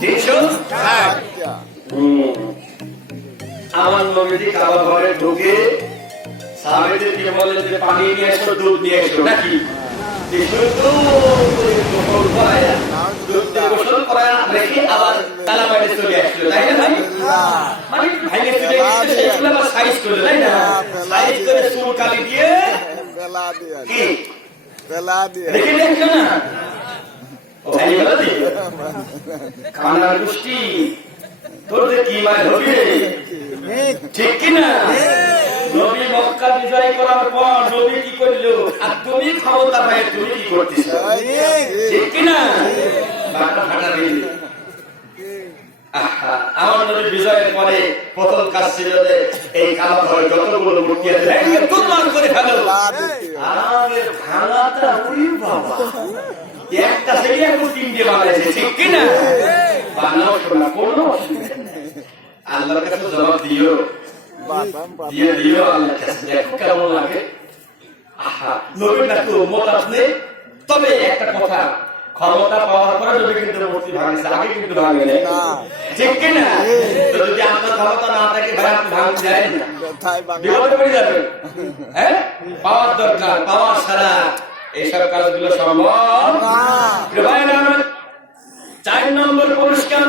360। আমার নবীজি কাবা ঘরে ঢুকে সাহাবীদেরকে বলেন যে পানি নিয়ে এসো, দুধ নিয়ে এসো, নাকি গোসল করায় রেখে আবার তালা বাইরে চলে আসলো, তাই না ভাই? মানে ভাইলে চলে গেছে, সেগুলো আবার সাইজ করলো, তাই না? সাইজ করে চুল কালি দিয়ে কি দেখে দেখলো না ভাই বলো দি কানার গোষ্ঠী তোদের কি মায় হবে, ঠিক কিনা? নবী মক্কা বিজয় করার পর নবী কি করলো, আর তুমি ক্ষমতা পাই তুমি কি করতেছ, ঠিক কিনা? বাটা ফাটা দিলি। আমার নবী বিজয়ের পরে প্রথম কাজ ছিল যে এই কাবা ঘর যতগুলো মূর্তি আছে তোরমার করে ফেলো। আমাদের ভাঙাটা ওই বাবা একটা থেকে এখন তিনটে বানাইছে, ঠিক কিনা? বানাও শোনা কোনো অসুবিধা নেই, আল্লাহর কাছে জবাব দিও, দিয়ে দিও আল্লাহর কাছে, দেখো কেমন লাগে। আহা নবীর নাকি উম্মত আপনি, তবে একটা কথা, ক্ষমতা পাওয়ার পরে নবী কিন্তু মূর্তি ভাঙছে, আগে কিন্তু ভাঙে নাই, ঠিক কিনা? যদি আপনার ক্ষমতা না থাকে ভাই আপনি ভাঙতে যায় না, বিপদে পড়ে যাবেন। হ্যাঁ, পাওয়ার দরকার, পাওয়ার ছাড়া এইসব কাজগুলো সম্ভব না। 4 নম্বর পুরস্কার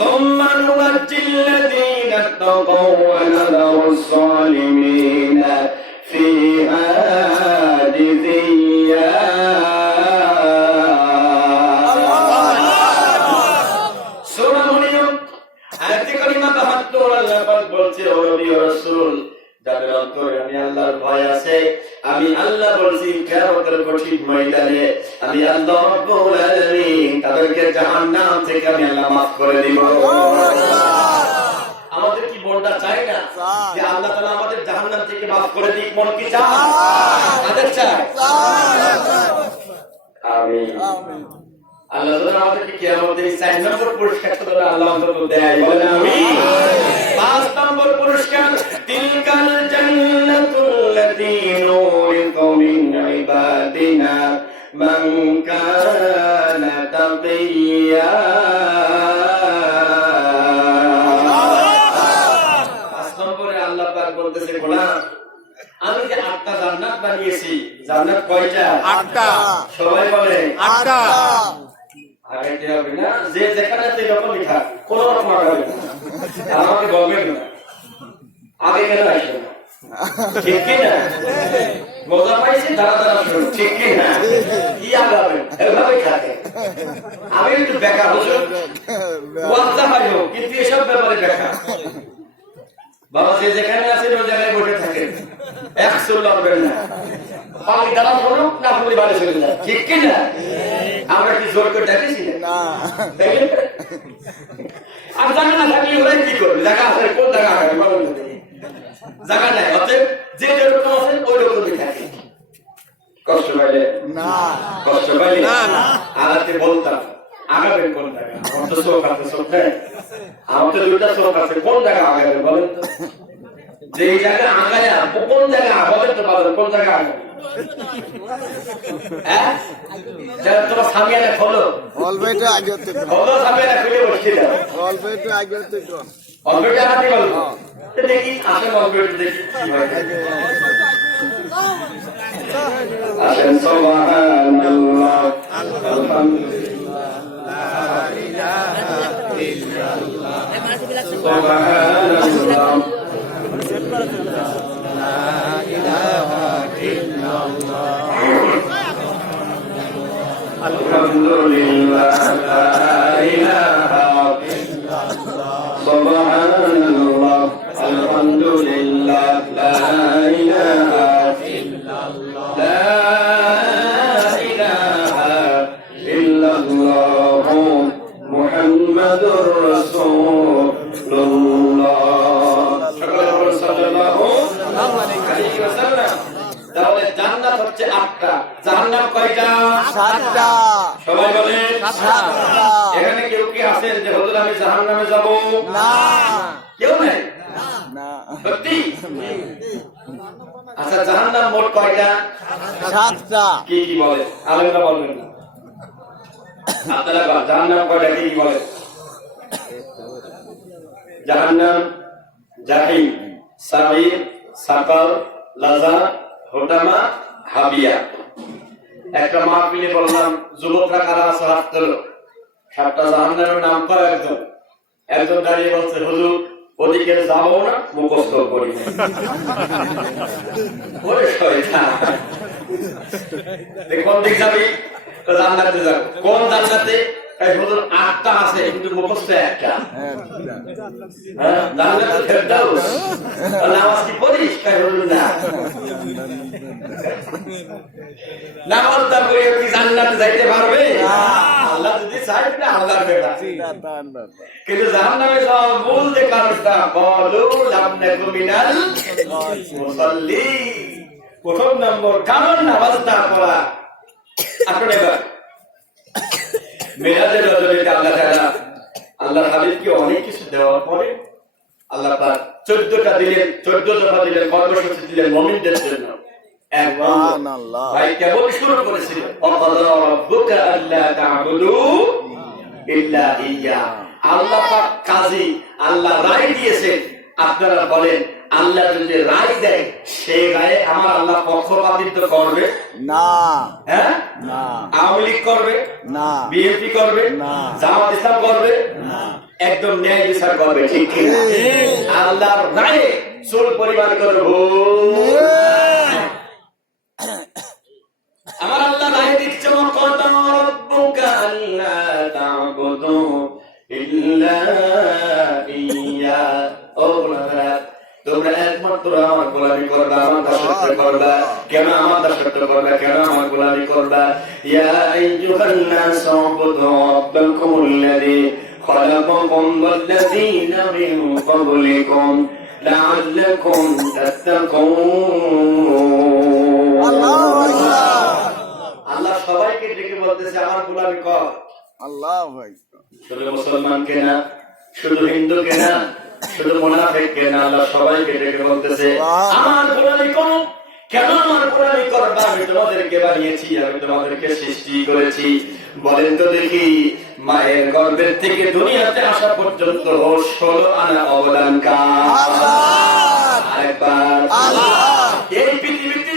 ثم ننجي الذين اتقوا ونذر الظالمين فيها جثيا। সূরা মরিয়ম আয়াতে কারিমা 72 আল্লাহ পাক বলছে, ও নবী ও রাসূল, যাদের অন্তরে আমি আল্লাহর ভয় আছে, আমি আল্লাহ বলছি কিয়ামতের কঠিন ময়দানে আমি আল্লাহ রাব্বুল আলামিন তাদেরকে জাহান্নাম থেকে আমি আল্লাহ মাফ করে দিব। আমাদের কি মনটা চায় না যে আল্লাহ তাআলা আমাদের জাহান্নাম থেকে মাফ করে দিক? মন কি চায়? তাদের চায়। আমিন। আল্লাহ তাআলা আমাদেরকে কিয়ামতের 4 নম্বর পুরস্কার তাআলা আল্লাহ আমাদেরকে দেয়, বলেন আমিন। 5 নম্বর পুরস্কার তিলকাল জান্নাতুল্লাতী নুরিতু মিন ইবাদিনা মান কানা তাকিয়া। 5 নম্বরে আল্লাহ পাক বলতেছে, গোলাম আমি যে 8টা জান্নাত বানিয়েছি, জান্নাত কয়টা? 8টা। সবাই বলে 8টা। আগে কি হবে না, যে যেখানে যেরকম লেখা কোন রকম হবে না, আমাকে বলবেন না আগে কেন আসবে না, ঠিক কিনা? মজা পাইছি দাঁড়া দাঁড়া শুনুন, ঠিক কিনা? কি আগাবে এভাবে থাকে। আমি একটু বেকার হুজুর ওয়াজটা পাইব, কিন্তু এসব ব্যাপারে বেকার। বাবা যে যেখানে আছেন ওই জায়গায় বসে থাকেন, 100 লাগবেন না, পানি দাঁড়া শুনুক না পুরি বাড়ি চলে যায়, ঠিক কিনা? আমরা কি জোর করে ডাকিছি না? আর জায়গা না থাকলে ওরা কি করবে? জায়গা আছে, কোন জায়গা আছে জায়গা নাই, অতএব যে যেরকম আছেন ওই রকমই থাকে। কষ্ট পাইলে না, কষ্ট পাইলে না। আর বলতাম আগাবেন কোন জায়গা? আমার তো চোখ আছে, চোখ নেই, আমার তো 2টা চোখ আছে, কোন জায়গা আগাবেন বলেন তো? যে জায়গা আগায়া কোন জায়গা বলেন তো, বাবা কোন জায়গা আগাবেন? হ্যাঁ, যারা তোমার সামিয়ানা খোলো, অল্প একটু আগে খোলো, সামিয়ানা খুলে বসে দাও, অল্প একটু আগে অল্প একটু আগে বলবো দেখি, আসেন অল্প একটু দেখি কি হয়। আসেন সুবহানাল্লাহ আলহামদুলিল্লাহ লা ইলাহা ইল্লাল্লাহ সুবহানাল্লাহ লা ইলাহা ইল্লাল্লাহ আলহামদুলিল্লাহ লা ইলাহা ইল্লাল্লাহ সুবহানাল্লাহ আলহামদুলিল্লাহ লা ইলাহা ইল্লাল্লাহ লা ইলাহা ইল্লাল্লাহ মুহাম্মাদুর রাসূলুল্লাহ সাল্লাল্লাহু আলাইহি ওয়াসাল্লাম। তাহলে জান্নাত হচ্ছে 8টা, জাহান্নাম কয়টা? 7টা। সবাই বলেন 7টা। এখানে কেউ কি আছেন যে হুজুর আমি জাহান্নামে যাব? না, কেউ নাই না, সত্যি? আচ্ছা জাহান্নাম মোট কয়টা? 7টা। কি কি বলে আলেমরা বলবেন না, আপনারা জাহান্নাম কয়টা কি বলে? জাহান্নাম, জাহিম, সাবির, সাকার, লাযা, হুতামা, হাবিয়া। একটা মাহফিলে বললাম, যুবকরা কারা আছে হাত তোলো। 7টা জাহান্নামের নাম কয় একজন। একজন দাঁড়িয়ে বলছে, হুজুর ওদিকে যাবো না, মুখস্থ করি। ওরে শয়তান, কোন দিক যাবি? জান্নাতে যাবো। কোন জান্নাতে? হুজুর 8টা আছে কিন্তু মুখস্থ একটা। জান্নাতে ফেরদাউস। নামাজ কি পড়িস? হুজুর না। নামাজ না পড়ে কি জান্নাতে যাইতে পারবে? আল্লাহ যদি চায় তাহলে আল্লাহর ব্যাপার। কিন্তু জাহান্নামে যাওয়ার মূল যে কারণটা, বলো লাম নাকু মিনাল মুসাল্লিন। প্রথম নম্বর কারণ নামাজ না পড়া। আপনারা এবার মেরাজের রজনীতে আল্লাহ তাআলা আল্লাহর হাবিবকে অনেক কিছু দেওয়ার পরে আল্লাহ পাক 14টা দিলেন, 14 দফা দিলেন, কর্মসূচি দিলেন মুমিনদের জন্য। সুবহানাল্লাহ। ভাই কেবল শুরু করেছিল, ওয়াকাদা রাব্বুকা আল্লা তা'বুদু ইল্লা ইয়্যা। আল্লাহ পাক কাজী, আল্লাহ রায় দিয়েছেন। আপনারা বলেন, আল্লাহ যদি রায় দেয়, সেই রায়ে আমার আল্লাহ পক্ষপাতিত্ব করবে না? হ্যাঁ, না। আওয়ামী লীগ করবে না, বিএনপি করবে না, জামাত ইসলাম করবে না, একদম ন্যায় বিচার করবে। ঠিক কি না? আল্লাহর রায়ে চুল পরিমাণ করব। আমার আল্লাহ রায় দিচ্ছে, ওয়াকাদা রাব্বুকা আল্লা তা'বুদু ইল্লা ইয়্যা। ও বান্দা, তোমরা একমাত্র আমার গোলামি করবা, আমার দাসত্ব করবা। কেন আমার দাসত্ব করবা? কেন আমার গোলামি করবা? ইয়া আইয়ুহান নাস উবুদু রাব্বাকুমুল্লাযী খালাকাকুম ওয়াল্লাযীনা মিন ক্বাবলিকুম লাআল্লাকুম তাত্তাকুন। আল্লাহ সবাইকে ডেকে বলতেছে, আমার গোলামি কর। আল্লাহ ভাই, শুধু মুসলমানকে না, শুধু হিন্দুকে না, শুধু মুনাফিককে না, আল্লাহ সবাইকে ডেকে বলতেছে, আমার গোলামি করো। কেন আমার গোলামি করবা? আমি তোমাদেরকে বানিয়েছি, আমি তোমাদেরকে সৃষ্টি করেছি। বলেন তো দেখি, মায়ের গর্ভের থেকে দুনিয়াতে আসা পর্যন্ত 16 আনা অবদান কার? আরেকবার আল্লাহ। এই পৃথিবীতে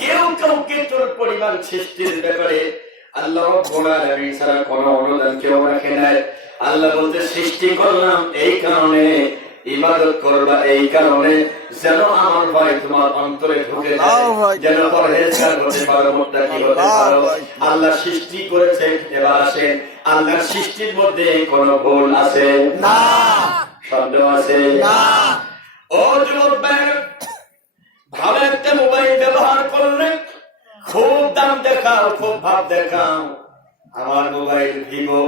কেউ কাউকে তোর পরিমাণ সৃষ্টির ব্যাপারে আল্লাহ রাব্বুল আলামিন ছাড়া কোনো অনুদান কেউ রাখে নাই। আল্লাহ বলতে, সৃষ্টি করলাম এই কারণে, ইবাদত করবা এই কারণে, যেন আমার ভয় তোমার অন্তরে ঢুকে যায়, যেন পরহেজগার হতে পারো, মুত্তাকি হতে পারো। আল্লাহ সৃষ্টি করেছে। এবার আসেন, আল্লাহর সৃষ্টির মধ্যে কোনো ভুল আছে না? সন্দেহ আছে না? ও যুবক ভাই, ভালো একটা মোবাইল ব্যবহার করলে খুব দাম দেখাও, খুব ভাব দেখাও। আমার মোবাইল ভিভো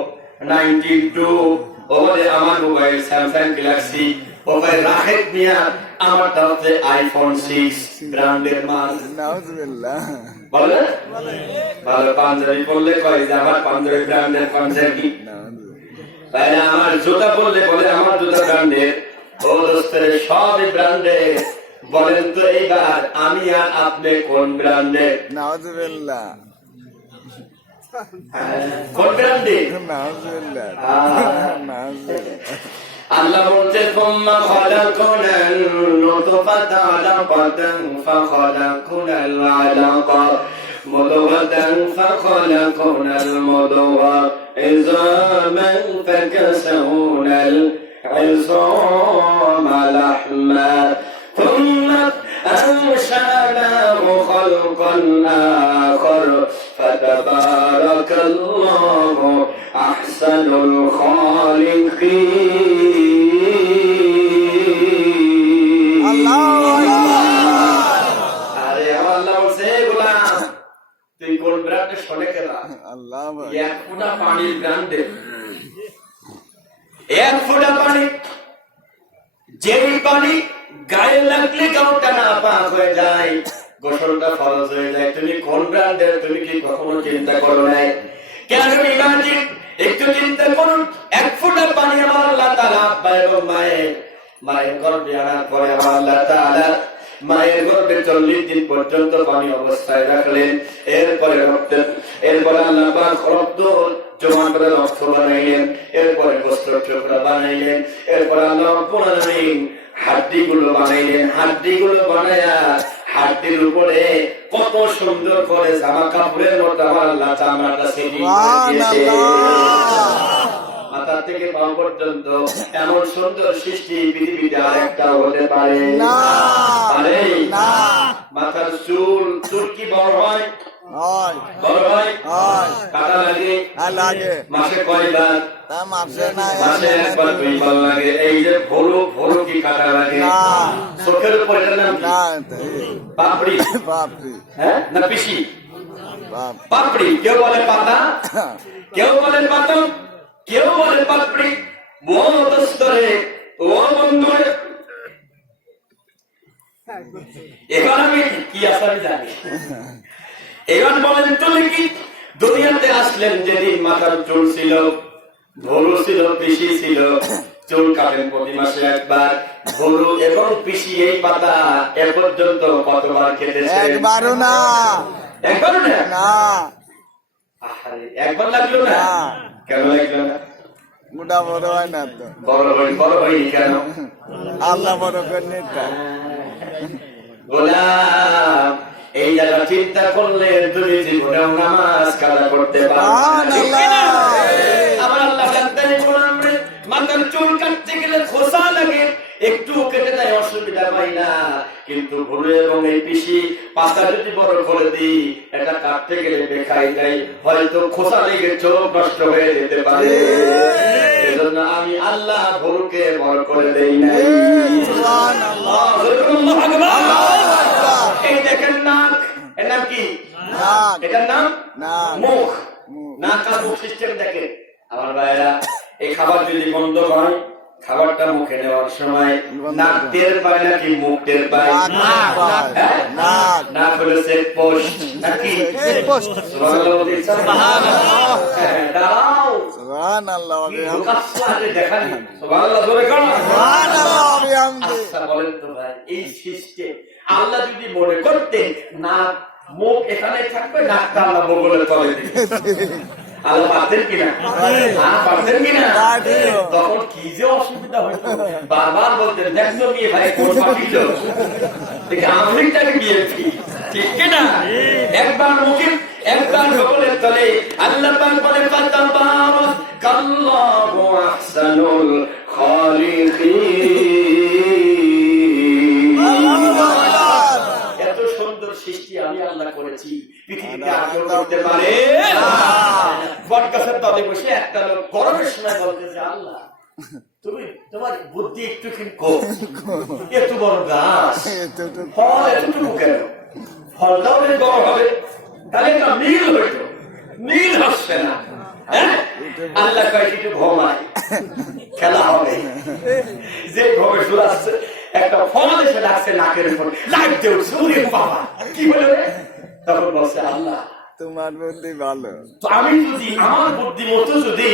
92, ওরে আমার মোবাইল স্যামসাং গ্যালাক্সি, ওরে রাহেত মিয়া আমারটা হচ্ছে আইফোন 6 ব্র্যান্ডের মাল। নাউজুবিল্লাহ। বলে ভালো পাঞ্জাবি পরলে কয় যে আমার পাঞ্জাবি ব্র্যান্ডের পাঞ্জাবি। তাই আমার জুতা পরলে বলে আমার জুতা ব্র্যান্ডের। ও দোস্তের সবই ব্র্যান্ডের। বলেন তো এইবার আমি আর আপনি কোন ব্র্যান্ডের? নাউজুবিল্লাহ। কোন ব্র্যান্ডের? নাউজুবিল্লাহ। আল্লাহ বলতে, সুম্মা খালাকনাল নুতফাতা আলাকাতান ফাখালাকনাল আলাকা মুদগাতান ফাখালাকনাল মুদগা ইযামান ফাকাসাউনাল ইযামা লাহমা থুম্মা আনশানাহু খালকান আখার ফাতাবারাকাল্লাহু আহসানুল খালিকিন। আরে আল্লাহ বলছে, গোলাম তুই কোন ব্র্যান্ডের শোনে কেনা? আল্লাহ এক ফোঁটা পানির ব্র্যান্ডের, এক ফোঁটা পানি, যেই পানি গায়ে লাগলে কাউটা না পাক হয়ে যায়, গোসলটা ফরজ হয়ে যায়, তুমি কোন ব্র্যান্ডের? তুমি কি কখনো চিন্তা করো নাই? কেন ইমাজিন, একটু চিন্তা করুন, এক ফোঁটা পানি আমার আল্লাহ তাআলা আব্বা এবং মায়ের গর্ভে আনার পরে আমার আল্লাহ তাআলা মায়ের গর্ভে 40 দিন পর্যন্ত পানি অবস্থায় রাখলেন। এরপরে আল্লাহ পাক রক্ত জমা করে রক্ত বানাইলেন। এরপরে গোস্ত টুকরা বানাইলেন, এরপর আল্লাহ রাব্বুল আলামিন হাড্ডিগুলো বানাইলেন, হাড্ডিগুলো বানায়া হাড্ডির উপরে কত সুন্দর করে জামা কাপড়ের মতো আমার আল্লাহ চামড়াটা সেটিং করে দিয়েছে। মাথা থেকে পা পর্যন্ত এমন সুন্দর সৃষ্টি পৃথিবীতে আর একটা হতে পারে না। মাথার চুল কি বড় হয়? বড় হয়? কাটা লাগে? মাসে কয়বার? মাসে একবার, দুইবার লাগে। এই যে ভরু কি কাটা লাগে? চোখের উপর এটার নাম পাপড়ি, হ্যাঁ না পিসি? পাপড়ি। কেউ বলে পাতা, কেউ বলে পাতন, কেউ বলে পাপড়ি। স্তরে ও বন্ধুরে, এবার আমি কি আসামি জানি। এবার বলেন তুমি কি দুনিয়াতে আসলেন যেদিন মাথার চুল ছিল, ভরু ছিল, পিসি ছিল, চুল কাটেন প্রতি মাসে একবার, ভরু এবং পিসি এই পাতা এ পর্যন্ত কতবার কেটেছে? একবারও না। একবারও না? একবার লাগলো না? কেন লাগলো না? মোটা বড় হয় না তো। বড় হয়নি কেন? আল্লাহ বড় করে গোলাম, এই জায়গা চিন্তা করলে তুমি জীবনেও নামাজ কাজা করতে পারবে না। আমার আল্লাহ জানতেন গোলাম রে, মাথার চুল কাটতে গেলে খোসা লাগে, একটু কেটে দেয়, অসুবিধা পাই না। কিন্তু ভুল এবং এই পিসি পাতা যদি বড় করে দিই, এটা কাটতে গেলে বেকাই যায়, হয়তো খোসা লেগে চোখ নষ্ট হয়ে যেতে পারে। এজন্য আমি আল্লাহ ভুলকে বড় করে দেই না। এই দেখেন নাক, এর নাম কি? এটার নাম মুখ। নাক আর মুখ সিস্টেম দেখেন আমার ভাইরা। এই খাবার যদি বন্ধ হয়, খাবারটা মুখে নেওয়ার সময় নাক টের পায় নাকি মুখ টের পায়? নাক হলো চেক পোস্ট নাকি? বলেন তো ভাই, এই সিস্টেম আল্লাহ যদি মনে করতেন নাক মুখ এখানে থাকবে, নাকটা আল্লাহ বগলে তলে আল্লাহ পারতেন কিনা? পারতেন কিনা? তখন কি যে অসুবিধা হইতো, বারবার বলতেন দেখছো বিয়ে ভাই কোন পাঠিল আমেরিকাকে বিএনপি, ঠিক কিনা? একবার মুখে একবার বগলের তলে আল্লাহ পাক বলে ফাতাবারাকাল্লাহু আহসানুল খালিকিন। এত সুন্দর সৃষ্টি আমি আল্লাহ করেছি, পৃথিবীতে আর কেউ করতে পারে না। বটগাছের তলে বসে একটা লোক গরমের সময় বলতেছে, আল্লাহ তুমি তোমার বুদ্ধি একটু কম, এত বড় গাছ, ফল এতটুকু কেন? ফলটাও গরম হবে, তাহলে একটা মিল হইত, মিল হচ্ছে না। আল্লাহ কয়েক একটু ঘুমায়, খেলা হবে। যে ঘুমে শুলাচ্ছে, একটা ফল এসে লাগছে নাকের উপর, লাগতে উঠছে, বাবা কি বলে? তখন বলছে, আল্লাহ তোমার বুদ্ধি ভালো, তো আমি যদি আমার বুদ্ধি মতো যদি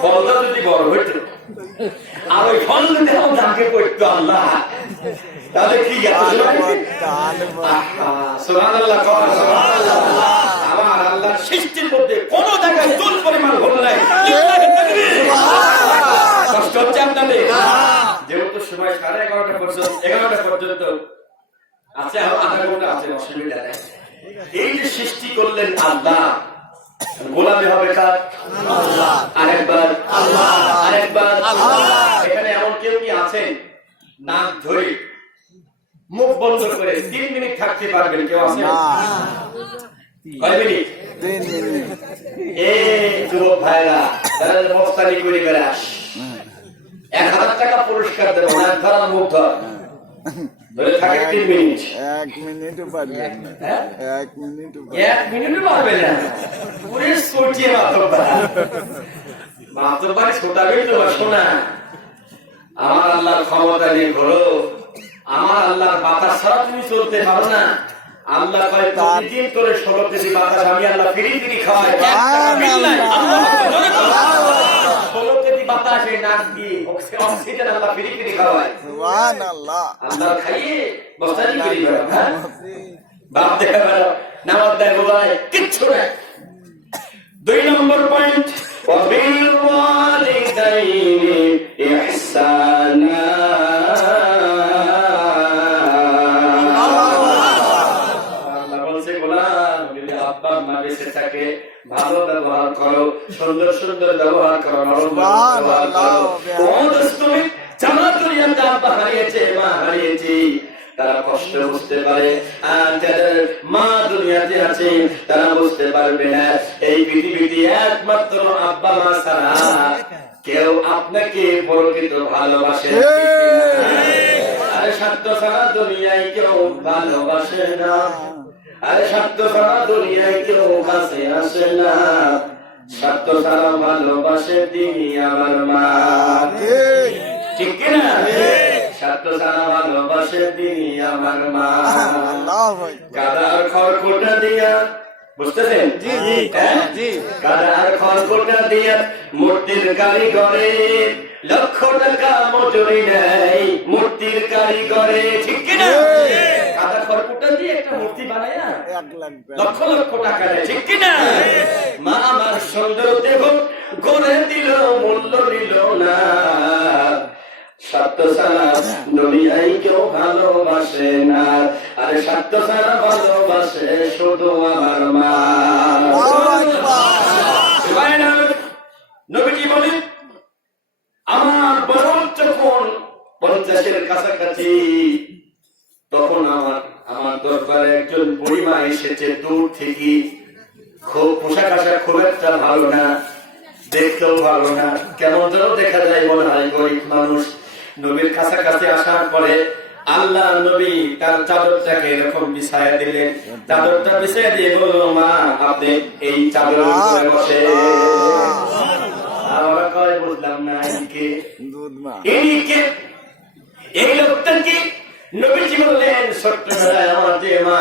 ফলটা যদি বড় হইত, আর ওই ফল যদি আমার নাকে পড়তো আল্লাহ, তাহলে কি সুবহানাল্লাহ। আমার আল্লাহ সৃষ্টির মধ্যে কোন জায়গায় চুল পরিমাণ ভুল নাই। কষ্ট হচ্ছে আপনাদের? যেহেতু সময় 11:30 পর্যন্ত 11টা পর্যন্ত আছে, আধা ঘন্টা আছে, অসুবিধা নেই। এই যে সৃষ্টি করলেন আল্লাহ, গোলামি হবে কার? আল্লাহ। আরেকবার আল্লাহ, আরেকবার আল্লাহ। এখানে এমন কেউ কি আছেন নাক ধরে মুখ বন্ধ করে 3 মিনিট থাকতে পারবেন? কেউ আছে? কয় মিনিট? 3 মিনিট। এই যুবক ভাইরা যারা মস্তানি করে বেড়াস, 1000 টাকা পুরস্কার দেবো, না ধরার মুখ ধর ধরে থাকে 3 মিনিট। 1 মিনিটও পারবেন না। 1 মিনিটও পারবে না। পুরে সোটিয়ে মাতব্বারে ছোটাবেই তো শোনা। আমার আল্লাহর ক্ষমতা নিয়ে ঘোরো, আমার আল্লাহর বাতাস ছাড়া তুমি চলতে পারো না। আল্লাহ কয় প্রতিদিন করে 16 কেজি বাতাস আমি আল্লাহ ফিরি ফিরি খাওয়াই। 16 কেজি বাতাস এই নাক দিয়ে অক্সিজেন আল্লাহ ফিরি ফিরি খাওয়ায়। সুবহানাল্লাহ। আল্লাহ খাইয়ে বস্তানি করি বাপ দেখা বেড়ো, নামাজ দেয় বোঝায় কিচ্ছু নেই। 2 নম্বর পয়েন্ট, ওয়াবিল ওয়ালিদাইনি ইহসানা। আল্লাহ বলছে গোলাম যদি আব্বা মা বেঁচে থাকে ভালো ব্যবহার করো, সুন্দর সুন্দর ব্যবহার করো, নরম ব্যবহার করো। ও দোস্ত তুমি জানো দুনিয়াতে আব্বা হারিয়েছে মা হারিয়েছে, তারা কষ্ট বুঝতে পারে, আর যাদের মা দুনিয়াতে আছে তারা বুঝতে পারবে না। এই পৃথিবীতে একমাত্র আব্বা মা ছাড়া কেউ আপনাকে প্রকৃত ভালোবাসে না। আরে স্বার্থ ছাড়া দুনিয়ায় কেউ ভালোবাসে না, আরে স্বার্থ ছাড়া দুনিয়ায় কেউ কাছে আসে না, স্বার্থ ছাড়া ভালোবাসে তিনি আমার মা। ঠিক কিনা? স্বার্থ ছাড়া ভালোবাসে তিনি আমার মা। গাদার খড়কুটা দিয়া, বুঝতেছেন? গাদার খড়কুটা দিয়া মূর্তির কারিগরে লক্ষ টাকা মজুরি নেয় মূর্তির কারিগরে। ঠিক কিনা? গাদার খড়কুটা দিয়ে একটা মূর্তি বানায় না, লক্ষ লক্ষ টাকা নেয়। ঠিক কিনা? মা আমার সুন্দর দেহ গড়ে দিল, মূল্য নিল না। স্বার্থ ছাড়া দুনিয়ায় কেউ ভালোবাসে না, আরে স্বার্থ ছাড়া ভালোবাসে শুধু আমার মা। নবীজি বলেন আমার বয়স যখন 50-এর কাছাকাছি, তখন আমার দরবারে একজন বুড়িমা এসেছে দূর থেকে। খুব পোশাক আশাক খুব একটা ভালো না, দেখতেও ভালো না, কেমন যেন দেখা যায় মনে হয় গরিব মানুষ। নবীর কাছাকাছি আসার পরে আল্লাহ নবী তার চাদরটাকে এরকম বিছায়া দিলেন, চাদরটা বিছায়া দিয়ে বলল মা আপনি এই চাদরের উপরে বসে। আমরা কয় বুঝলাম না এদিকে এই লোকটা কি? নবীজি বললেন ছোট্টবেলায় আমার যে মা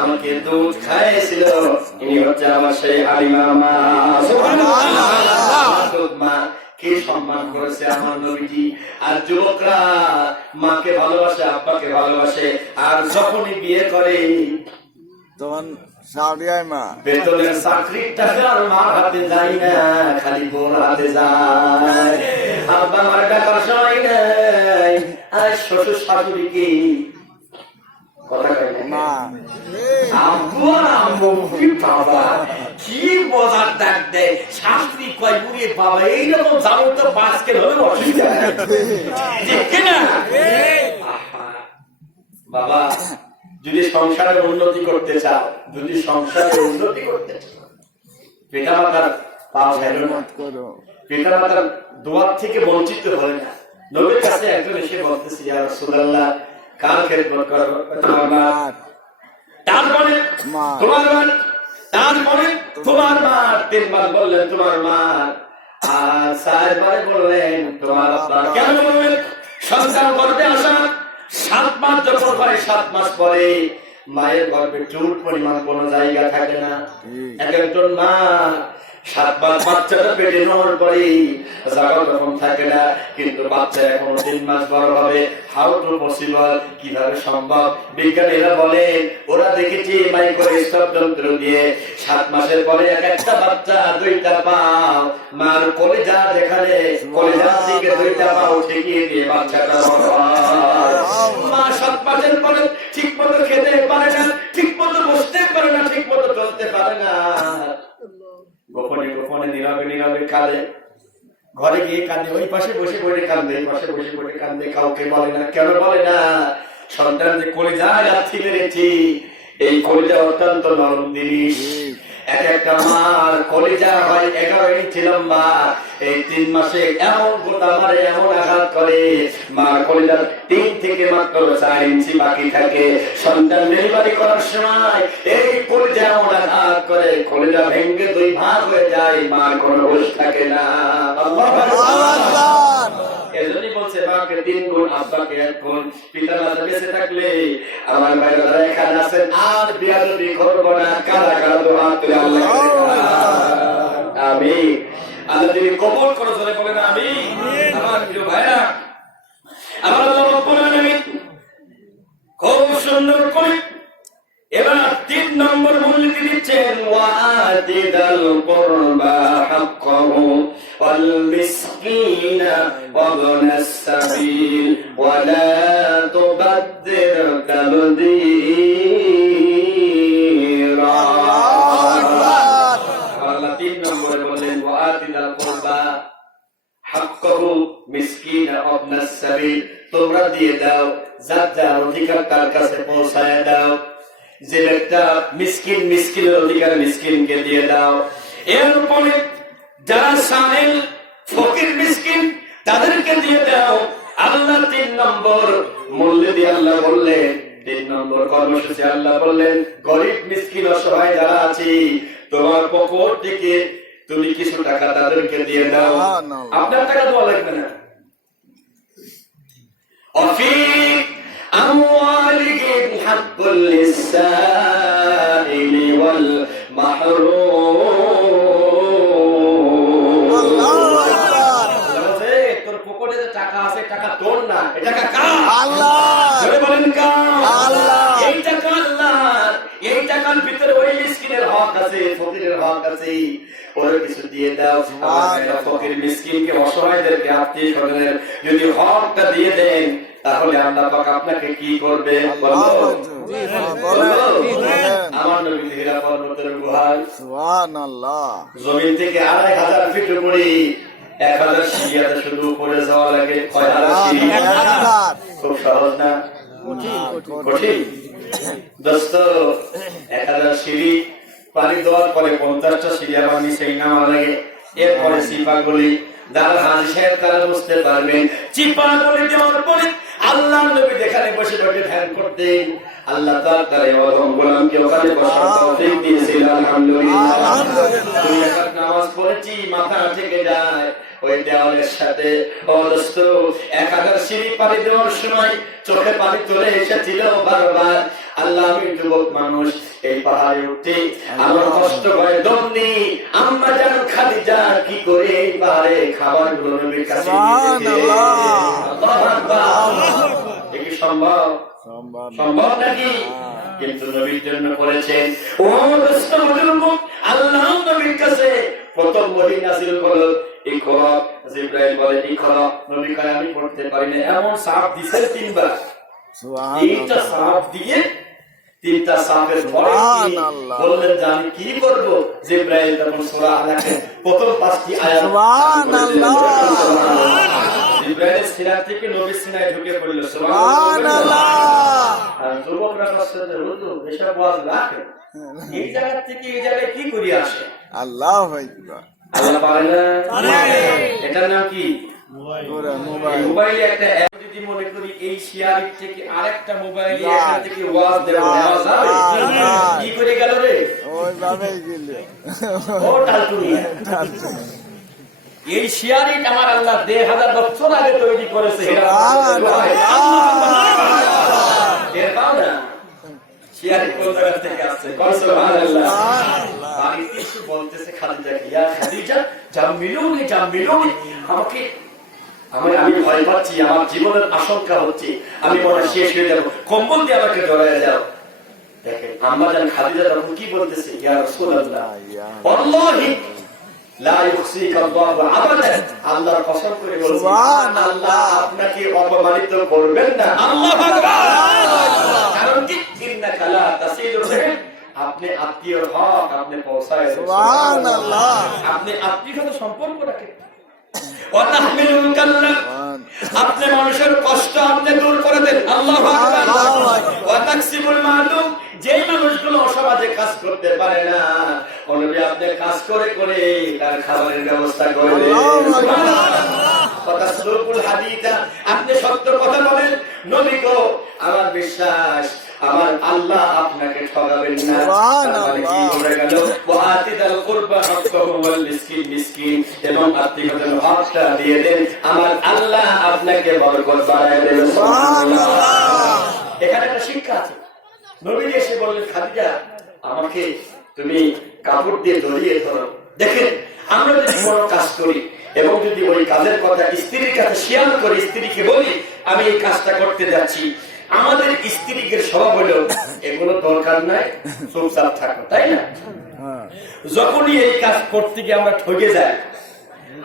আমাকে দুধ খাইয়েছিল ইনি হচ্ছে আমার সেই হালিমা মা। দুধ মা কে সম্মান করেছে আমার নবীজি। আর যুবকরা মাকে ভালোবাসে, আব্বাকে ভালোবাসে, আর যখনই বিয়ে করে তখন মা বেতনের চাকরির টাকা আর মার হাতে যায় না, খালি বোন হাতে যায়। আব্বা আমার টাকার সময় নাই, আর শ্বশুর শাশুড়ি কি কথা কয় না, আব্বু আর আম্মু কি বাবা কি মজার ডাক দেয়। শাশুড়ি কয় বুড়ি বাবা এইরকম যাবো তো বাসকে হলে অসুবিধা ঠিক না? বাবা যদি সংসারের উন্নতি করতে চাও, যদি সংসারের উন্নতি করতে চাও, পিতা মাতার পাও হেলমত করো, পিতা মাতার দোয়ার থেকে বঞ্চিত হয় না। নবীর কাছে একজন এসে বলতেছে ইয়া রাসূলুল্লাহ কার খেদমত করব? তোমার মা। তারপরে তোমার মা, তারপরে তোমার মা। 3 বার বললেন তোমার মা, আর 4 বার বললেন তোমার আব্বা। কেন বললেন? সন্তান গর্ভে আসা 7 মাস যখন হয়, 7 মাস পরে মায়ের গর্ভে চুল পরিমাণ কোন জায়গা থাকে না। একজন মা 7 মাস বাচ্চাটা পেটে নেওয়ার পরে জায়গা তখন থাকে না, কিন্তু বাচ্চা এখন 3 মাস বড় হবে। হাউ টু পসিবল, কিভাবে সম্ভব? বিজ্ঞানীরা বলেন ওরা দেখেছে মাইক্রোস্কোপ যন্ত্র দিয়ে 7 মাসের পরে একটা বাচ্চা 2টা পাও মার কলিজা, যেখানে কলিজার দিকে 2টা পাও ঠেকিয়ে দিয়ে বাচ্চাটা বড় হয়। মা 7 মাসের পরে ঠিক মতো খেতে পারে না, ঠিক মতো বসতে পারে না, ঠিক মতো চলতে পারে না। গোপনে গোপনে নীরবে নীরবে কাঁদে, ঘরে গিয়ে কাঁদে, ওই পাশে বসে বসে কাঁদে, এই পাশে বসে বসে কাঁদে, কাউকে বলে না। কেন বলে না? সন্তান যে কলিজায় লাথি মেরেছি, এই কলিজা অত্যন্ত নরম জিনিস। এক একটা মার কলিজা হয় 11 ইঞ্চি লম্বা। এই 3 মাসে এমন গোটা মারে, এমন আঘাত করে, মার কলিজার 3 থেকে মাত্র 4 ইঞ্চি বাকি থাকে। সন্তান ডেলিভারি করার সময় এই কলিজা এমন আঘাত করে, কলিজা ভেঙে 2 ভাগ হয়ে যায়, মার কোনো হুঁশ থাকে না। আল্লাহু আকবার। এজন্যই বলছে মাকে 3 গুণ, আব্বাকে 1 গুণ। পিতা মাতা বেঁচে থাকলে আমার ভাইরা এখানে আছেন, আর বিয়াদবি করব না। কারা কারা দোয়া করে আল্লাহ আমিন। আল্লাহ তুমি কবুল করো, জোরে বলেন আমিন। আমার প্রিয় ভাইরা, আমার আল্লাহ রব্বুল আলামিন খুব সুন্দর করে এবার 3 নম্বর মূলনীতি দিচ্ছেন, ওয়াতিদাল কুরবা হাক্কাহু والمسكين وابن السبيل ولا تبذر تبذيرا আল্লাহ 3 নম্বরে বলেন ওয়াতিদাল কুরবা হাক্কাহু মিসকিন ওয়াবন السبيل তোমরা দিয়ে দাও যার যার অধিকার তার কাছে পৌঁছায় দাও যে একটা মিসকিনের অধিকার মিসকিনকে দিয়ে দাও এরপরে যারা সাইল ফকির মিসকিন তাদেরকে দিয়ে দাও আল্লাহ 3 নম্বর মূল্য দিয়ে আল্লাহ বললেন 3 নম্বর কর্মসূচি আল্লাহ বললেন গরিব মিসকিন অসহায় যারা আছে তোমার পকেট থেকে তুমি কিছু টাকা তাদেরকে দিয়ে দাও আপনার টাকা দেওয়া লাগবে না وفي أموالهم حق للسائل والمحروم তোর পকেটে যে টাকা আছে টাকা তোর না এই টাকা কার আল্লাহ বলেন কার আল্লাহ এই টাকা আল্লাহ এই টাকার ভিতরে ওই মিসকিনের হক আছে ফকিরের হক আছে ওরে কিছু দিয়ে দাও ফকির মিসকিনকে অসহায়দেরকে আত্মীয় স্বজনের যদি হকটা দিয়ে দেন তাহলে আল্লাহ পাক আপনাকে কি করবে আমার নবী হিরা পর্বতের গুহায় সুবহানাল্লাহ জমিন থেকে 2500 ফিট উপরে 1000 সিঁড়িতে শুধু উপরে যাওয়া লাগে 6000 সিঁড়ি খুব সহজ না কঠিন দোস্ত 1000 সিঁড়ি পানি দেওয়ার পরে 50টা সিঁড়ি আবার নিচে নামা লাগে এরপরে চিপাগুলি যারা হাজি সাহেব তারা বুঝতে পারবেন চিপাগুলি দেওয়ার পরে আল্লাহ নবী যেখানে বসে বসে ধ্যান করতেন আল্লাহ তাআলা এরকম গোলামকে ওখানে বসার তৌফিক দিয়েছিলেন আলহামদুলিল্লাহ দুই রাকাত নামাজ পড়েছি মাথা থেকে যায় ওই দেওয়ালের সাথে অবস্থ 1000 সিঁড়ি পানি দেওয়ার সময় চোখে পানি চলে এসেছিল বারবার আল্লাহ আমি যুবক মানুষ এই পাহাড়ে উঠতে আমার কষ্ট হয় দমনি আম্মা জান খাদিজা কি করে এই পাহাড়ে খাবারগুলো নবীর কাছে নিয়ে যেতে আল্লাহু আকবার কি সম্ভব সম্ভব নাকি কিন্তু নবীর জন্য করেছেন ও দোস্ত বুজুর্গ আল্লাহ নবীর কাছে প্রথম ওহী নাযিল হলো ইকরা জিবরাইল বলে ইকরা নবী কয় আমি পড়তে পারি না এমন সাফ দিছে 3 বার সুবহানাল্লাহ এইটা সাফ দিয়ে 3টা সাফের পরে বললেন যে আমি কি করব জিবরাইল তখন সূরা আলাকে প্রথম 5টি আয়াত সুবহানাল্লাহ জিবরাইল সিরাত থেকে নবী সিনায় ঢুকে পড়ল সুবহানাল্লাহ আর যুবকরা বলছে হুজুর এসব ওয়াজ রাখে এই জায়গা থেকে এই জায়গায় কি করি আসে আল্লাহু আকবার আল্লাহ পারে না এটার নাম কি মোবাইলে একটা অ্যাপ যদি মনে করি এই শেয়ার থেকে আরেকটা মোবাইলে এখান থেকে ওয়াজ দেওয়া যাবে কি করে গেল রে ওই ভাবেই গেল ও টালটুনি এই শেয়ারিট আমার আল্লাহ 1000 বছর আগে তৈরি করেছে সুবহানাল্লাহ এর পাওনা শেয়ারিট কোন জায়গা থেকে আসছে সুবহানাল্লাহ আমি কিছু বলতেছে খাদিজা ইয়া খাদিজা জামিলুনি আমাকে আমি ভয় পাচ্ছি আমার জীবনের আশঙ্কা হচ্ছে আমি মনে শেষ হয়ে যাব কম্বল দিয়ে আমাকে জড়ায় যাও দেখেন আম্মা জান খাদিজা তখন কি বলতেছে ইয়া রাসূলুল্লাহ ওয়াল্লাহি লা ইউখসিকা আল্লাহু আবাদান আল্লাহর কসম করে বলছি সুবহানাল্লাহ আপনাকে অপমানিত করবেন না আল্লাহু আকবার কারণ কি ইন্নাকা লা তাসিলুর রাহিম আপনি আত্মীয়র হক আপনি পৌঁছায় সুবহানাল্লাহ আপনি আত্মীয়গত সম্পর্ক রাখেন ওয়া তাহমিলুল কাল্লা আপনি মানুষের কষ্ট আপনি দূর করে দেন আল্লাহু আকবার ওয়া তাকসিবুল মালুম যেই মানুষগুলো সমাজে কাজ করতে পারে না নবী আপনি কাজ করে করে তার খাবারের ব্যবস্থা করে দেন সুবহানাল্লাহ কথা সুরুল হাদিসা আপনি সত্য কথা বলেন নবী গো আমার বিশ্বাস আমার আল্লাহ আপনাকে ঠকাবেন না সুবহানাল্লাহ কি বলে গেল ওয়াতিদাল কুরবা হাক্কাহু ওয়াল মিসকিন এবং আত্মীয়দের হকটা দিয়ে দেন আমার আল্লাহ আপনাকে বরকত বাড়ায় দেবে সুবহানাল্লাহ এখানে একটা শিক্ষা আছে নবী এসে বললেন খাদিজা আমাকে তুমি কাপড় দিয়ে জড়িয়ে ধরো দেখেন আমরা যদি কোনো কাজ করি এবং যদি ওই কাজের কথা স্ত্রীর কাছে শেয়ার করি স্ত্রীকে বলি আমি এই কাজটা করতে যাচ্ছি আমাদের স্ত্রীকে স্বভাব হলো এগুলো দরকার নাই চুপচাপ থাকো তাই না যখনই এই কাজ করতে গিয়ে আমরা ঠকে যাই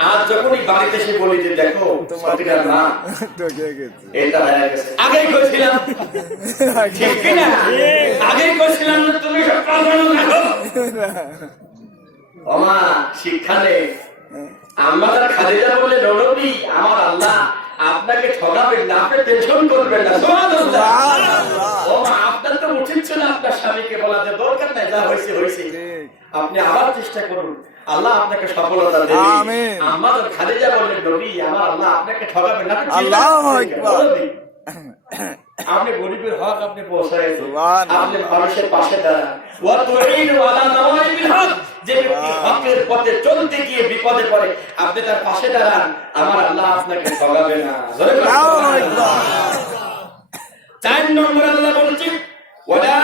আজ যখনই বাড়িতে এসে বলি যে দেখো সতীটার মা তো কে গেছে এটা হয়ে গেছে, আগেই কইছিলাম ঠিক কিনা, আগেই কইছিলাম যে তুমি সব প্রাধান্য রাখো। ওমা শিক্ষা নেই। আমাদের খাদিজা বলে নবী আমার আল্লাহ আপনাকে ঠকাবেন না, আপনি টেনশন করবেন না। সুবহানাল্লাহ। ওমা আপনার তো উচিত ছিল আপনার স্বামীকে বলা যে দরকার নাই, যা হয়েছে হয়েছে, আপনি আবার চেষ্টা করুন, আল্লাহ আপনাকে সফলতা দেবে। আমিন। আমাদের খাদিজা বললেন নবী আমার আল্লাহ আপনাকে ঠকাবেন না। আল্লাহু আকবার। আপনি গরিবের হক আপনি পৌঁছায়, সুবহানাল্লাহ। আপনি মানুষের পাশে দাঁড়ান। ওয়া তুঈনু আলা নাওয়াইবিল হক, যে ব্যক্তি হকের পথে চলতে গিয়ে বিপদে পড়ে আপনি তার পাশে দাঁড়ান, আমার আল্লাহ আপনাকে ঠকাবে না। আল্লাহু আকবার। 4 নম্বর আল্লাহ বলছেন ওয়ালা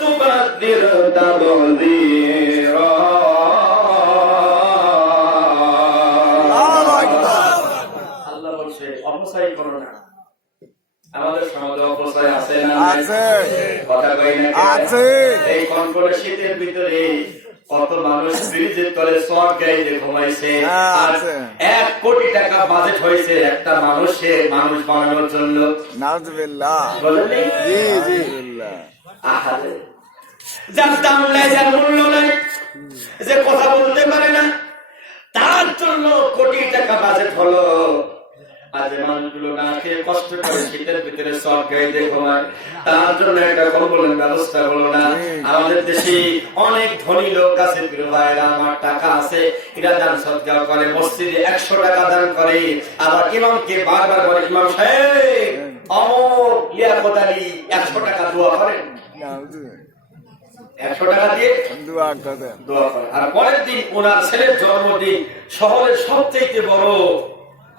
তুবাদ্দির তাবযীরা। আল্লাহু আকবার। আল্লাহ বলছে অপচয় করো না। আমাদের সমাজে অপচয় আছে না? আছে। কথা কই না? আছে। এই কনকনে শীতের ভিতরে কত মানুষ ব্রিজের তলে সব গাইতে ঘুমাইছে। আর আছে। 1 কোটি টাকা বাজেট হয়েছে একটা মানুষ বানানোর জন্য। নাউজুবিল্লাহ। বলেন জি জি বিল্লাহ। আহারে, যার দাম নেই, যার মূল্য নেই, যে কথা বলতে পারে না, তার জন্য কোটি টাকা বাজেট হলো। আজ মানুষগুলো না খেয়ে কষ্ট করে শীতের ভিতরে সব গাইতে ঘুমায়, তার জন্য একটা কম্বলের ব্যবস্থা হলো না। আমাদের দেশে অনেক ধনী লোক আছে, প্রিয় ভাইরা আমার, টাকা আছে, এরা দান সদকা করে, মসজিদে 100 টাকা দান করে, আবার ইমামকে বারবার করে ইমাম সাহেব অমর লিয়াকত আলী 100 টাকা দোয়া করেন। নাউজুবিল্লাহ। 100 টাকা দিয়ে দোয়া করেন। দোয়া করেন। আর পরের দিন ওনার ছেলের জন্মদিন শহরের সবচেয়ে বড়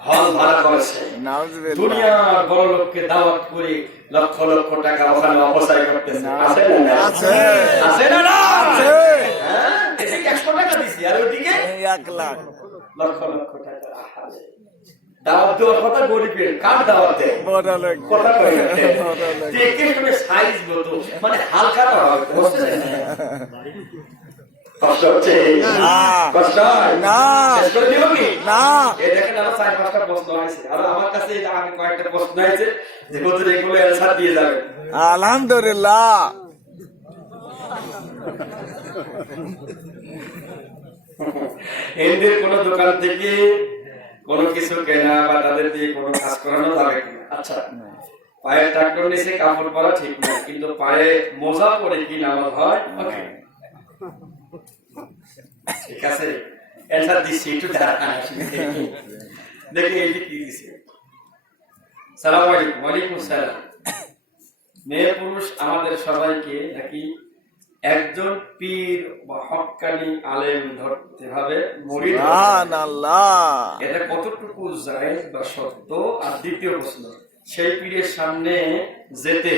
হল ভাড়া করেছে। নাউজুবিল্লাহ। দুনিয়ার বড় লোককে দাওয়াত করে লক্ষ লক্ষ টাকা ওখানে অপচয় করতেছে। আছে না? আছে। আছে না? আছে। হ্যাঁ, এদিকে 100 টাকা দিছি আর ওইদিকে 1 লাখ। লক্ষ লক্ষ টাকা। আহারে, দাওয়াত দেওয়ার কথা গরিবের, কার দাওয়াত দেয়? বড় লোক। কথা কই না? বড় লোক। দেখে শুনে সাইজ মতো, মানে হালকা করা হয়, বুঝছেন? কষ্ট হচ্ছে? কষ্ট হয়? না। শেষ করে দিব কি? না। এই দেখেন আরো 4-5টা প্রশ্ন আছে, আর আমার কাছে আমি কয়েকটা প্রশ্ন আছে যে হুজুর এগুলো অ্যানসার দিয়ে যাবেন। আলহামদুলিল্লাহ। এদের কোন দোকান থেকে কোনো কিছু কেনা বা তাদের দিয়ে কোনো কাজ করানো যাবে কিনা? আচ্ছা, পায়ে ট্রাক্টর নিচে কাপড় পরা ঠিক না, কিন্তু পায়ে মোজা পরে কি নামাজ হয়? ওকে, ঠিক আছে, অ্যানসার দিচ্ছি, একটু দাঁড়ান দেখি এই যে কি দিচ্ছে। সালাম আলাইকুম। ওয়ালাইকুম সালাম। মেয়ে পুরুষ আমাদের সবাইকে নাকি একজন পীর বা হক্কানি আলেম ধরতে হবে, মুরিদ হতে হবে। সুবহানাল্লাহ। এটা কতটুকু জায়েজ বা সত্য? আর দ্বিতীয় প্রশ্ন, সেই পীরের সামনে যেতে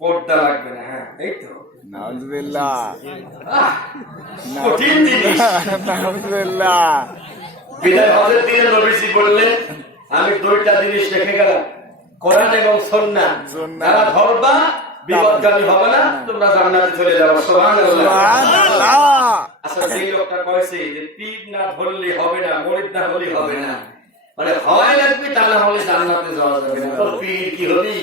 পর্দা লাগবে না? হ্যাঁ, এই তো। নাউজুবিল্লাহ। আহ, কঠিন জিনিস। নাউজুবিল্লাহ। বিদায় হজের দিনে নবীজি বললেন আমি 2টা জিনিস রেখে গেলাম, কোরআন এবং সুন্নাহ। যারা ধরবা বিপদগামী হবে না, তোমরা জান্নাতে চলে যাবে। সুবহানাল্লাহ। সুবহানাল্লাহ। আচ্ছা, যে লোকটা কইছে যে পীর না ধরলে হবে না, মুরিদ না হলে হবে না, মানে হয় লাগবে, তা না হলে জান্নাতে যাওয়া যাবে না, তো পীর কি হবি?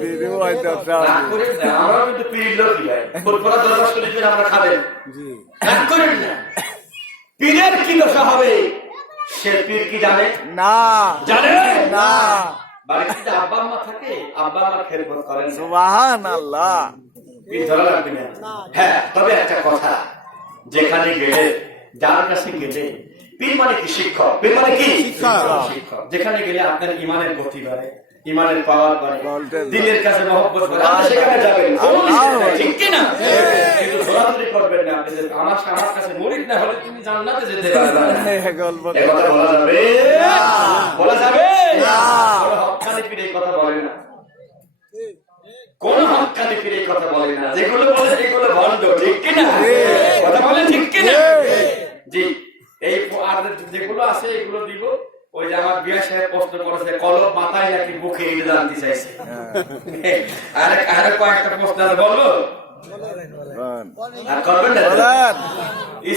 বিড়ির ওইটা রাগ করেন না, আমরা কিন্তু পীর লোকই ভাই, ফুরফুরা দরবার শরীফের আমরা খাবেন, জি। রাগ করেন না। পীরের কি দশা হবে? সে পীর কি জানে? না। জানে না। বাড়িতে আব্বা আম্মা থাকে, আব্বা আম্মা খেদমত করেন, সুবহানাল্লাহ। পীর ধরা লাগবে না। হ্যাঁ, তবে একটা কথা, যেখানে গেলে, যার কাছে গেলে, পীর মানে কি? শিক্ষক। পীর মানে কি? শিক্ষক। যেখানে গেলে আপনার ইমানের গতি বাড়ে, ইমানের পাওয়ার বাড়ে, দিনের কাছে মহব্বত বাড়ে, আপনি সেখানে যাবেন, কোনো নিষেধ নাই, ঠিক কি না? কিন্তু ধরাধরি করবেন না। আপনি যে আমার কাছে মুরিদ না হলে তুমি জান্নাতে যেতে পারবে না, গল্প এই কথা বলা যাবে? বলা যাবে না। কোনো হক্কানি পীর এই কথা বলে না, কোন হক্কানি পীর এই কথা বলে না। যেগুলো বলে সেগুলো ভণ্ড, ঠিক কি না? কথা বলে ঠিক কি না? জি, এই আর যেগুলো আছে এগুলো দিব। ওই যে আমার বিয়া সাহেব প্রশ্ন করেছে, কলম মাথায় নাকি বুকে, এটা জানতে চাইছে। আর কয়েকটা প্রশ্ন আছে, বলবো? আর করবেন না? বলেন।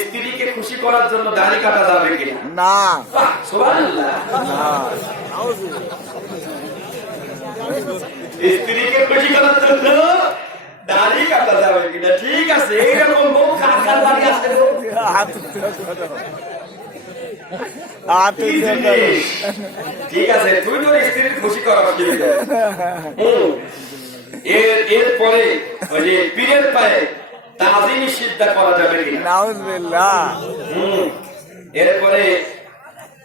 স্ত্রীকে খুশি করার জন্য দাড়ি কাটা যাবে কিনা? না বাহ, সুবহানাল্লাহ। না স্ত্রীকে খুশি করার জন্য দাড়ি কাটা যাবে কিনা? ঠিক আছে, এইরকম বউ কাকার বাড়ি আছে গো। কি জিনিস? ঠিক আছে, তুই তোর স্ত্রীর খুশি করা এরপরে ওই যে পীরের পায়ে তাজিমি সিজদা করা যাবে কিনা? নাউজুবিল্লাহ। এরপরে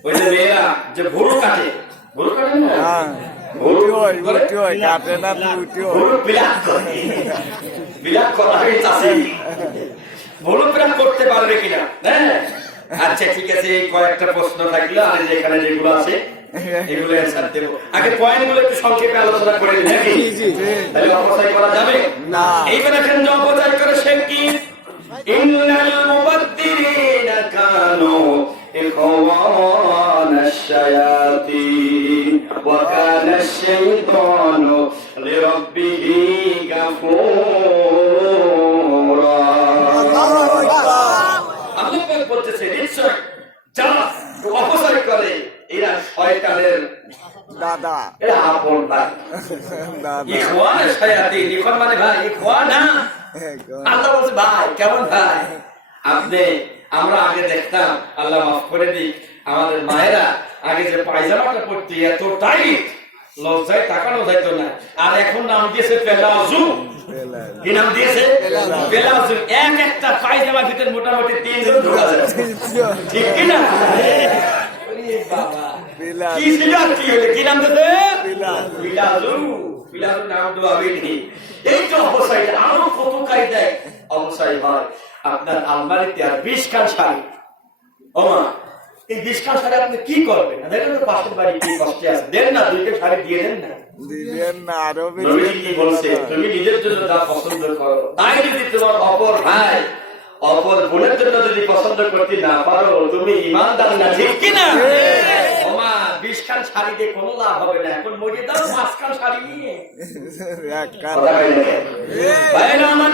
ওই যে মেয়েরা যে ভুরু কাটে না? হ্যাঁ উঠি হয় কাটে না উঠি হয় ভুরু বিলাপ করে। বিলাপ করা হয়ে চাষি ভুরু বিলাপ করতে পারবে কিনা? হ্যাঁ, আচ্ছা ঠিক আছে, এই কয়েকটা প্রশ্ন থাকলো, আর যে এখানে যেগুলো আছে এগুলো অ্যান্সার দেব। আগে পয়েন্ট গুলো একটু সংক্ষেপে আলোচনা করে দিই নাকি? তাহলে অপচয় করা যাবে না। এইবার এখন যে অপচয় করে সে কি? ইন্নাল মুবাদ্দিরিনা কানু ইখওয়ানাশ শায়াতিন ওয়া কানা আশ-শাইতানু লিরাব্বিহি গাফুরা। আল্লাহ পাক বলতেছে, নিশ্চয় যারা অপচয় করে এরা শয়তানের দাদা এরা আপন ভাই। দাদা ইখওয়ানাশ শায়াতিন, ইখওয়ান মানে ভাই, ইখওয়ানা। আল্লাহ বলছে ভাই, কেমন ভাই? আমরা আগে দেখতাম, আল্লাহ মাফ করে দিই, আমাদের মায়েরা আগে যে পায়জামাটা পরতে এত টাইট, লজ্জায় তাকানো যাইতো না। আর এখন নাম দিয়েছে পেলাজু। কি নাম দিয়েছে? পেলাজু। একটা পায়জামার ভিতরে মোটামুটি 3 জন ঢোকা যায়, ঠিক কিনা? কি ছিল কি হলে কি নাম দিয়েছে? পেলাজু। পেলাজু নাম তো আমি নেই। এই তো অবস্থায় আরো কত কায়দায় অবস্থায় হয়। আপনার আলমারিতে আর 20 খান শাড়ি, ও মা, এই 20 খান শাড়ি আপনি কি করবেন? দেখেন তো পাশের বাড়ি কি কষ্টে আছে, দেন না, 2টা শাড়ি দিয়ে দেন না। দিবেন না আরো নবীজি কি বলছে? তুমি নিজের জন্য যা পছন্দ করো, তাই যদি তোমার অপর ভাই অপর বোনের জন্য যদি পছন্দ করতে না পারো, তুমি ইমানদার না, ঠিক কিনা? ও মা, 20 খান শাড়ি দিয়ে কোনো লাভ হবে না। এখন মরিয়ে দাও 5 খান শাড়ি নিয়ে। ভাইরা আমার,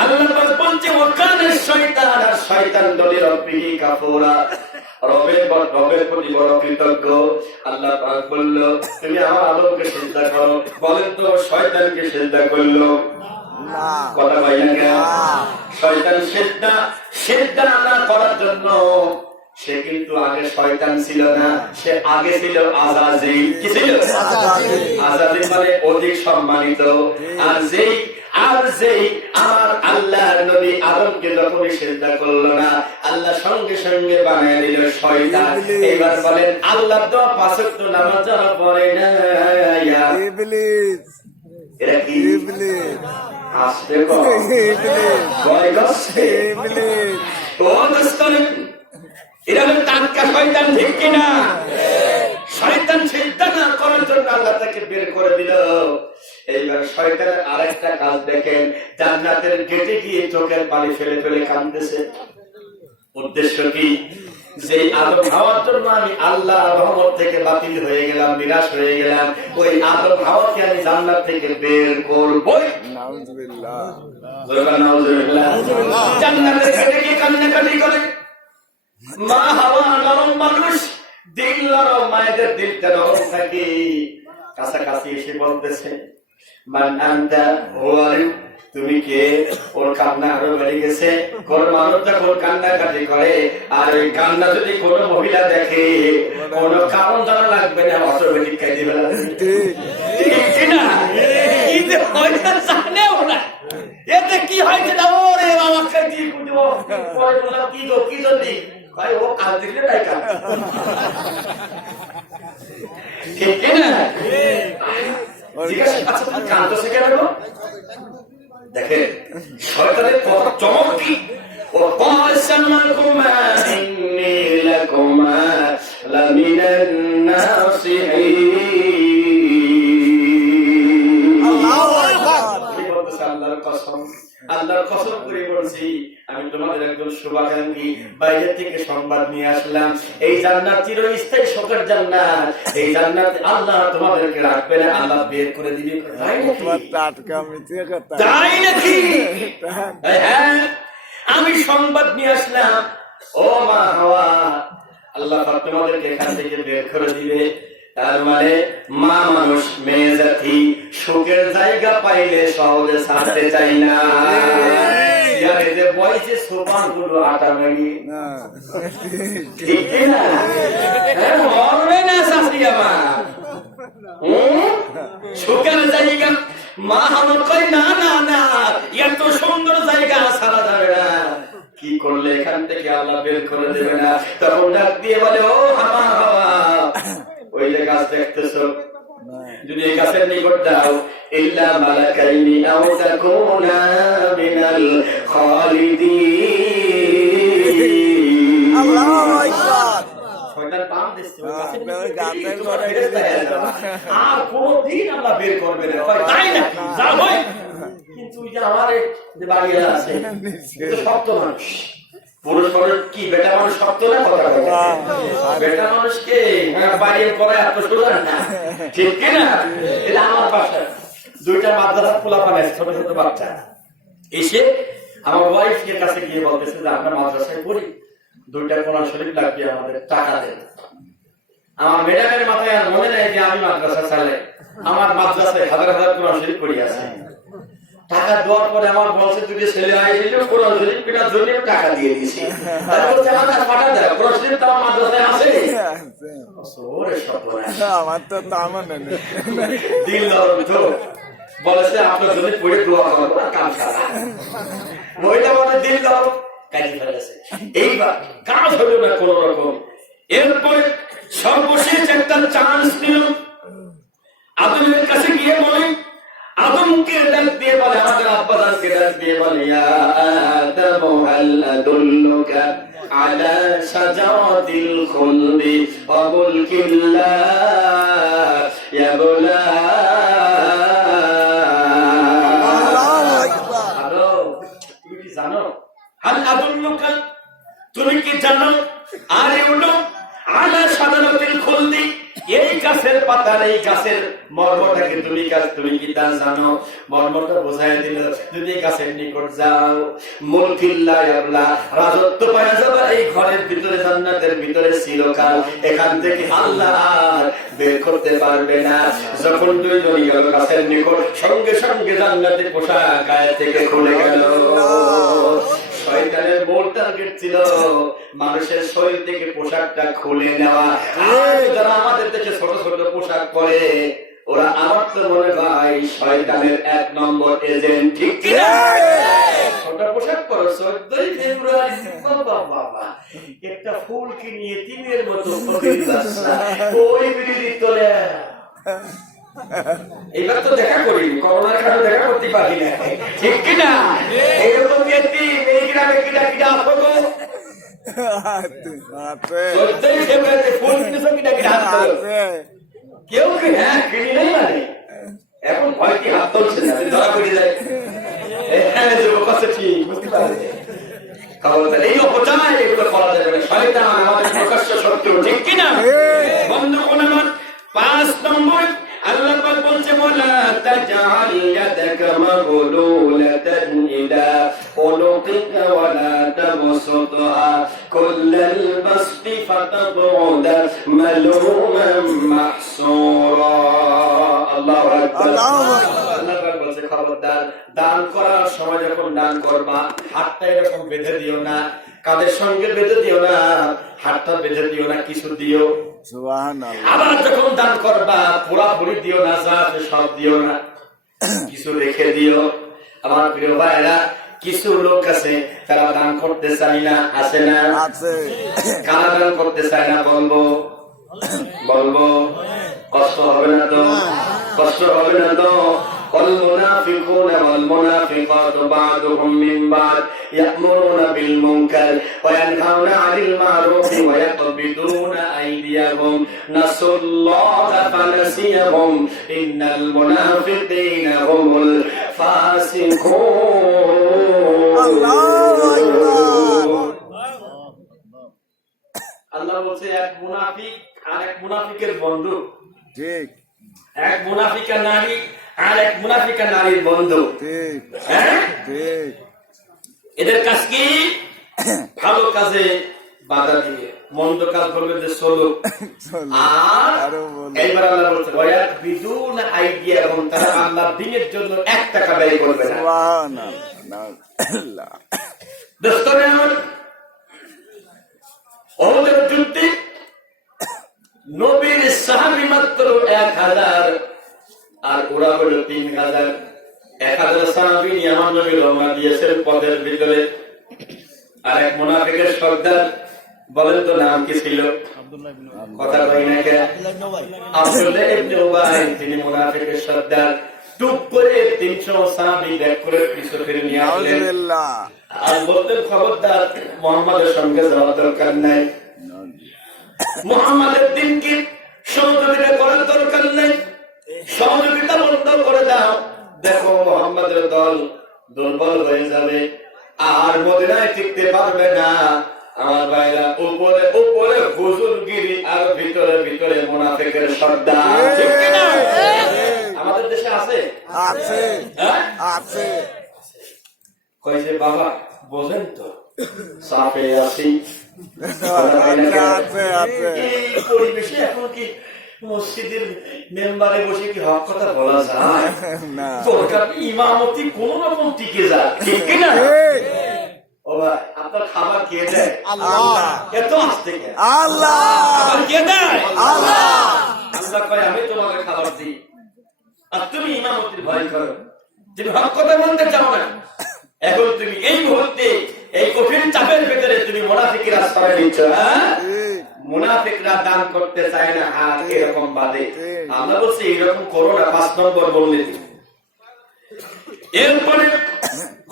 আল্লাহ পাক বলছে, ওয়াকানা শাইতান, আর শয়তান দলে রব্বিহি কাফুরা, রবের প্রতি বড় কৃতজ্ঞ। আল্লাহ পাক বলল, তুমি আমার আদমকে সিজদা করো। বলেন তো, শয়তানকে সিজদা করলো না কথা ভাই না কেন? শয়তান সিজদা না করার জন্য সে কিন্তু আগে শয়তান ছিল না, সে আগে ছিল আযাজিল। কি ছিল? আযাজিল মানে অধিক সম্মানিত। আর যেই আমার আল্লাহর নবী আদমকে যখন সিজদা করলো না, আল্লাহ সঙ্গে সঙ্গে বানিয়ে দিল শয়তান। এবার বলেন, আল্লাহ তো 5 ওয়াক্ত নামাজ যারা পড়ে না, ইবলিস এরা কি? ইবলিস আসতে ভয় করছে। ইবলিস ও দোস্তরে, এরা হলো টাটকা শয়তান, ঠিক কিনা? শয়তান সিজদা না করার জন্য আল্লাহ তাকে বের করে দিল। এইবার শয়তানের আরেকটা কাজ দেখেন, জান্নাতের গেটে গিয়ে চোখের পানি ফেলে ফেলে কাঁদতেছে। উদ্দেশ্য কি? যে আদম হাওয়ার জন্য আমি আল্লাহ রহমত থেকে বাতিল হয়ে গেলাম, নিরাশ হয়ে গেলাম, ওই আদম হাওয়াকে আমি জান্নাত থেকে বের করবই। নাউজুবিল্লাহ নাউজুবিল্লাহ। জান্নাতের গেটে গিয়ে কান্নাকাটি করে। মা হাওয়া নরম মানুষ, দিল নরম, মায়েদের দিলটা নরম থাকে। কাছাকাছি এসে বলতেছে, মান আনতা, ও আরে তুমি কে? ওর কান্না আরো বেড়ে গেছে। কোন মানুষ যখন কান্নাকাটি করে, আর ওই কান্না যদি কোনো মহিলা দেখে, কোনো কারণ জানা লাগবে না, অটোমেটিক কাঁদে ফেলা। ঠিক কিনা? কি যে হয়তো জানেও না, এতে কি হয়েছে না, ওরে বাবা কাঁদি কুদবো। পরে বললাম, কি গো, কি জন্য? ভাই ও কাল দিলে তাই কাল। ঠিক কিনা? জিজ্ঞাসা, আচ্ছা তুমি কাঁদতেছে কেন গো? দেখেন শয়তানের কত চমক কি! ও কাসামাকুমা ইন্নী লাকুমা লামিনান নাসিহিন। আল্লাহর কসম, আল্লাহর কসম করে বলছি, আমি তোমাদের একজন শুভাকাঙ্ক্ষী বাইরে থেকে সংবাদ নিয়ে আসলাম। এই জান্নাত চিরস্থায়ী সুখের জান্নাত। এই জান্নাতে আল্লাহ তোমাদেরকে রাখবে না, আল্লাহ বের করে দিবে। তাই নাকি? হ্যাঁ, আমি সংবাদ নিয়ে আসলাম। ও মা হাওয়া, আল্লাহ তোমাদেরকে এখান থেকে বের করে দিবে। তার মানে মা মানুষ, মেয়ে জাতি সুখের জায়গা পাইলে সহজে ছাড়তে চাই না। বয়সে সোপান গুলো আটা মারি, ঠিক না? মরবে না শাশি আমার সুখের জায়গা। মা আমার কই না না না, এত সুন্দর জায়গা ছাড়া যাবে না। কি করলে এখান থেকে আল্লাহ বের করে দেবে না? তখন ডাক দিয়ে বলে, ও হামা হাওয়া, ওই যে গাছ দেখতেছো, যদি এই গাছের নিকট যাও, ইল্লা মালাকাইনি আও তাকুনা মিনাল খালিদিন। আল্লাহু আকবার। শয়তান পাম দিচ্ছে, ওই গাছের আর কোনদিন আল্লাহ বের করবে না। তাই না? যা হয়। কিন্তু ওই যে আমার যে বাড়ি আছে, শক্ত মানুষ, পুরুষ মানুষ কি বেটা মানুষ শক্ত না? কথা বেটা মানুষকে বাড়িয়ে করা এত সোজা না, ঠিক কিনা? এটা আমার বাসা দুইটা মাদ্রাসা খোলা পাবে, ছোট ছোট বাচ্চা এসে আমার ওয়াইফের কাছে গিয়ে বলতেছে যে আমরা মাদ্রাসায় পড়ি, দুইটা কোরআন শরীফ লাগবে, আমাদের টাকা দেন। আমার ম্যাডামের মাথায় আর মনে নেই যে আমি মাদ্রাসা চালাই, আমার মাদ্রাসায় হাজার হাজার কোরআন শরীফ পড়ি আছে। টাকা দেওয়ার পরে আমার বলছে দুটো ছেলে আসছিল, কোরআন শরীফ কেনার জন্য টাকা দিয়ে দিয়েছি। পাঠা দেয়, কোরআন শরীফ তো আমার মাদ্রাসায় আছে। আমার তো দিল তো বলেছে আপনার জন্য পড়ে দোয়া করবো, কাম সারা মহিলা বলে দিল দাও, কাজে ফেলেছে। এইবার কাজ হলো না কোন রকম। এরপরে সর্বশেষ একটা চান্স নিল, আদমের কাছে গিয়ে বলে, আদমকে ডাক দিয়ে বলে, আমাদের আব্বাকে ডাক দিয়ে বলে, ইয়া আদম হাল আদুল্লুকা আলা শাজারাতিল খুলদি ওয়া মুলকিন লা ইয়াবলা। আল্লাহু আকবার। আদম, তুমি কি জানো? হাল আদুল্লুকা, তুমি কি জানো? আর এগুলো আলা শাজারাতিল খুলদি, এই গাছের পাতার, এই গাছের মর্মটাকে তুমি কি তা জানো? মর্মটা বোঝাই দিল, যদি গাছের নিকট যাও, মুলকিল্লা ইয়াবলা, রাজত্ব পাওয়া যাবে এই ঘরের ভিতরে, জান্নাতের ভিতরে চিরকাল। এখান থেকে আল্লাহ আর বের করতে পারবে না। যখন দুইজন গেল গাছের নিকট, সঙ্গে সঙ্গে জান্নাতের পোশাক গায়ে থেকে খুলে গেল। শয়তানের মূল টার্গেট ছিল মানুষের শরীর থেকে পোশাকটা খুলে নেওয়া। যারা আমাদের দেশে ছোট ছোট পোশাক পরে, ওরা আমার তো মনে হয় শয়তানের 1 নম্বর এজেন্ট, ঠিক কিনা? ছোট পোশাক পরো, 14ই ফেব্রুয়ারি, বাবা একটা ফুল কিনিয়ে তিনের মতো ওই বিড়ি তোলে। এইবার তো দেখা করি, করোনার কারণে দেখা করতে পারি না, ঠিক কিনা? এরকম ব্যক্তি এই গ্রামে কিনা কিনা আসবো, কেউ কি হ্যাঁ কিনি নাই মানে এখন ভয় কি হাত তুলছে না, ধরা পড়ে যায়। ঠিক বুঝতে পারবে, এই অপচায় এগুলো করা যাবে না। শয়তান আমাদের প্রকাশ্য শত্রু, ঠিক কিনা? বন্ধু কোন 5 নম্বর আল্লাহ পাক বলছে, ওয়ালা তাজআল ইয়াদাকা মাগলুলাতান ইলা উনুকিকা ওয়ালা তাবসুতহা কুল্লাল বাসতি ফাতাবউদা মালুমান মাহসুরা। আল্লাহু আকবার, আল্লাহু আকবার। আল্লাহ পাক বলছে, খবরদার, দান করার সময় যখন দান করবা, হাতটা এরকম বেঁধে দিও না, কাদের সঙ্গে বেঁধে দিও না, হাতটা বেঁধে দিও না, কিছু দিও। আবার যখন দান করবা, পুরাপুরি দিও না, যা আছে সব দিও না, কিছু রেখে দিও। আমার প্রিয় ভাইরা, কিছু লোক আছে তারা দান করতে চায় না, আছে না? কারা দান করতে চায় না? বলবো কষ্ট হবে না তো? কষ্ট হবে না তো? والمنافقون والمنافقات بعضهم من بعض يأمرون بالمنكر وينهون عن المعروف ويقبضون أيديهم نسوا الله فنسيهم إن المنافقين هم الفاسقون. الله أكبر. আল্লাহ বলছে এক মুনাফিক আর এক মুনাফিকের বন্ধু, ঠিক এক মুনাফিকা নারী আর এক মুনাফিকা নারীর বন্ধু। ঠিক হ্যাঁ, ঠিক এদের কাজ কি? ভালো কাজে বাধা দিয়ে মন্দ কাজ করবে যে চলো। আর আরো বলো। এইবার আল্লাহ বলছে ওয়াক বিদুন আইডিয়া, এবং তারা আল্লাহর দ্বীনের জন্য 1 টাকা ব্যয় করবে না। সুবহানাল্লাহ। দোস্তরে আমার ওদের যুদ্ধে নবীর সাহাবী মাত্র 1000 আর ওরা হলো 3000। 1000 সাহাবী নিয়ে আমার নবী রওনা দিয়েছেন পথের ভিতরে। আর এক মুনাফিকের সর্দার, বলেন তো নাম কি ছিল? কথা কই না কে? আব্দুল্লাহ ইবনে উবাই, তিনি মুনাফিকের সর্দার। টুক করে 300 সাহাবী ব্যাক করে পিছু ফিরে নিয়ে আসলেন। আলহামদুলিল্লাহ। আর বলতেন খবরদার, মুহাম্মাদের সঙ্গে যাওয়ার দরকার নাই, মুহাম্মাদের দিনকে সহযোগিতা করার দরকার নেই, সহযোগিতা বন্ধ করে দাও। দেখো মুহাম্মাদের দল দুর্বল হয়ে যাবে, আর মদিনায় টিকতে পারবে না। আমার ভাইরা, উপরে উপরে হুজুরগিরি আর ভিতরে ভিতরে মুনাফিকের সর্দার। ঠিক কি না? আমাদের দেশে আছে, আছে হ্যাঁ আছে। কই যে বাবা বোঝেন তো, সাফে আছি। আছে আছে। এই পরিবেশে এখন কি মসজিদের মেম্বারে বসে কি হক কথা বলা যায়? না দরকার ইমামতি কোন রকম টিকে যায়, ঠিক কিনা? ও ভাই, আপনার খাবার কে দেয়? আল্লাহ। এত আসতে কে? আল্লাহ খাবার কে দেয়? আল্লাহ। আল্লাহ কয় আমি তোমাকে খাবার দিই, আর তুমি ইমামতির ভয় করো, তুমি হক কথা বলতে চাও না। এখন তুমি এই মুহূর্তে এই কঠিন চাপের ভিতরে তুমি মুনাফিকের আশ্রয় নিচ্ছ। হ্যাঁ, মুনাফিকরা দান করতে চায় না, হাত এরকম বাদে। আমরা বলছি এইরকম করো না, 5 নম্বর বললে। এরপরে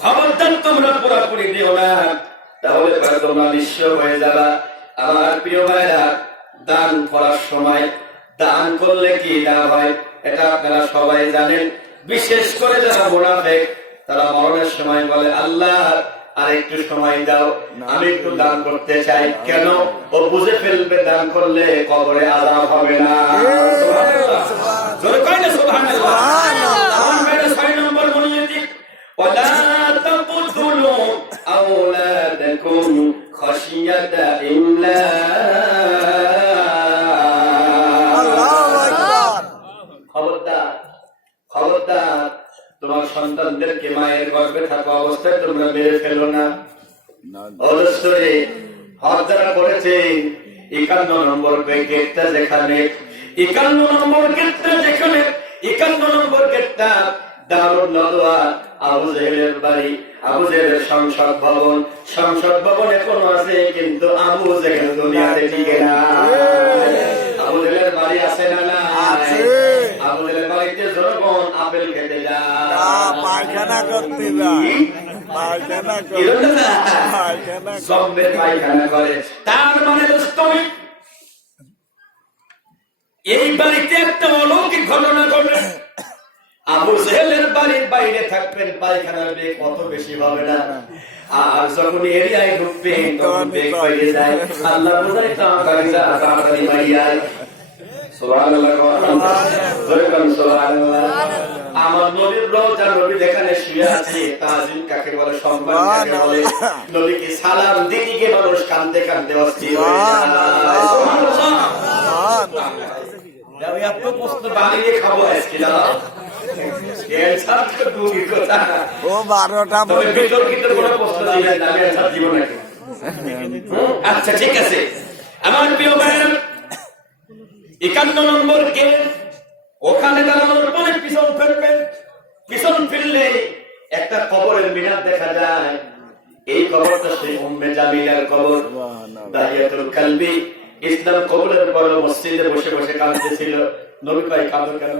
খবরদার তোমরা পুরাপুরি দিও না, তাহলে পরে তোমরা নিঃস্ব হয়ে যাবা। আমার প্রিয় ভাইরা, দান করার সময় দান করলে কি লাভ হয় এটা আপনারা সবাই জানেন। বিশেষ করে যারা মুনাফিক, তারা মরণের সময় বলে আল্লাহ আর একটু সময় দাও, আমি একটু দান করতে চাই। কেন? ও বুঝে ফেলবে দান করলে কবরে আযাব হবে না। সুবহানাল্লাহ, জোরে কই না সুবহানাল্লাহ। আমার মেয়েরা 6 নম্বর মনোনীতি, ওয়ালা তাকুতুলু আওলাদাকুম খাশিয়াতা ইমলাক। আল্লাহু আকবার। খবরদার খবরদার, তোমার সন্তানদেরকে মায়ের গর্ভে থাকা অবস্থায় তোমরা মেরে ফেলো না। অবশ্যই হজ যারা করেছে 51 নম্বর গেটটা যেখানে, 51 নম্বর গেটটা যেখানে, 51 নম্বর গেটটা দারুন নদওয়া, আবু জেহেলের বাড়ি, আবু জেহেলের সংসদ ভবন। সংসদ ভবন এখনো আছে, কিন্তু আবু জেহেল দুনিয়াতে টিকে না। আবু জেহেলের বাড়ি আছে না? না আছে। আবু জেহেলের বাড়িতে জনগণ আপেল খেতে যায়, পায়খানা করতে যায়, পায়খানা করে, পায়খানা করে। জম্বের পায়খানা করে। তার মানে দোস্তমি, এই বাড়িতে একটা অলৌকিক ঘটনা ঘটে। আবু জেহেলের বাড়ির বাইরে থাকবেন, পায়খানার বেগ কত বেশি হবে না, আর যখন এরিয়ায় ঢুকবেন তখন বেগ হয়ে যায়। আল্লাহ বোঝাই তাড়াতাড়ি মারিয়ায়। সুবহানাল্লাহ, সুবহানাল্লাহ। আমার নবীর রওজা, নবী যেখানে শুয়ে আছে, তাজিম কাকে বলে, সম্মান কাকে বলে, নবীকে সালাম দিদিকে মানুষ কাঁদতে কাঁদতে অস্থির হয়ে যায়। সুবহানাল্লাহ। আমি এত প্রশ্ন বানিয়ে খাবো আজকে না, ও 12টা তবে বিতর্কিত কোনো প্রশ্ন দিবেন না, আমি অ্যানসার দিব নাকি? আচ্ছা ঠিক আছে। আমার প্রিয় ভাইয়েরা, 51 নম্বর গেট, ওখানে দাঁড়ানোর পরে পিছন ফিরবেন। পিছন ফিরলে একটা কবরের মিনার দেখা যায়। এই কবরটা সেই উম্মে জামিলার কবর, দাহিয়াতুল কালবি। ইসলাম কবরের পর মসজিদে বসে বসে কাঁদতেছিল। নবী কয় কাঁদো কেন?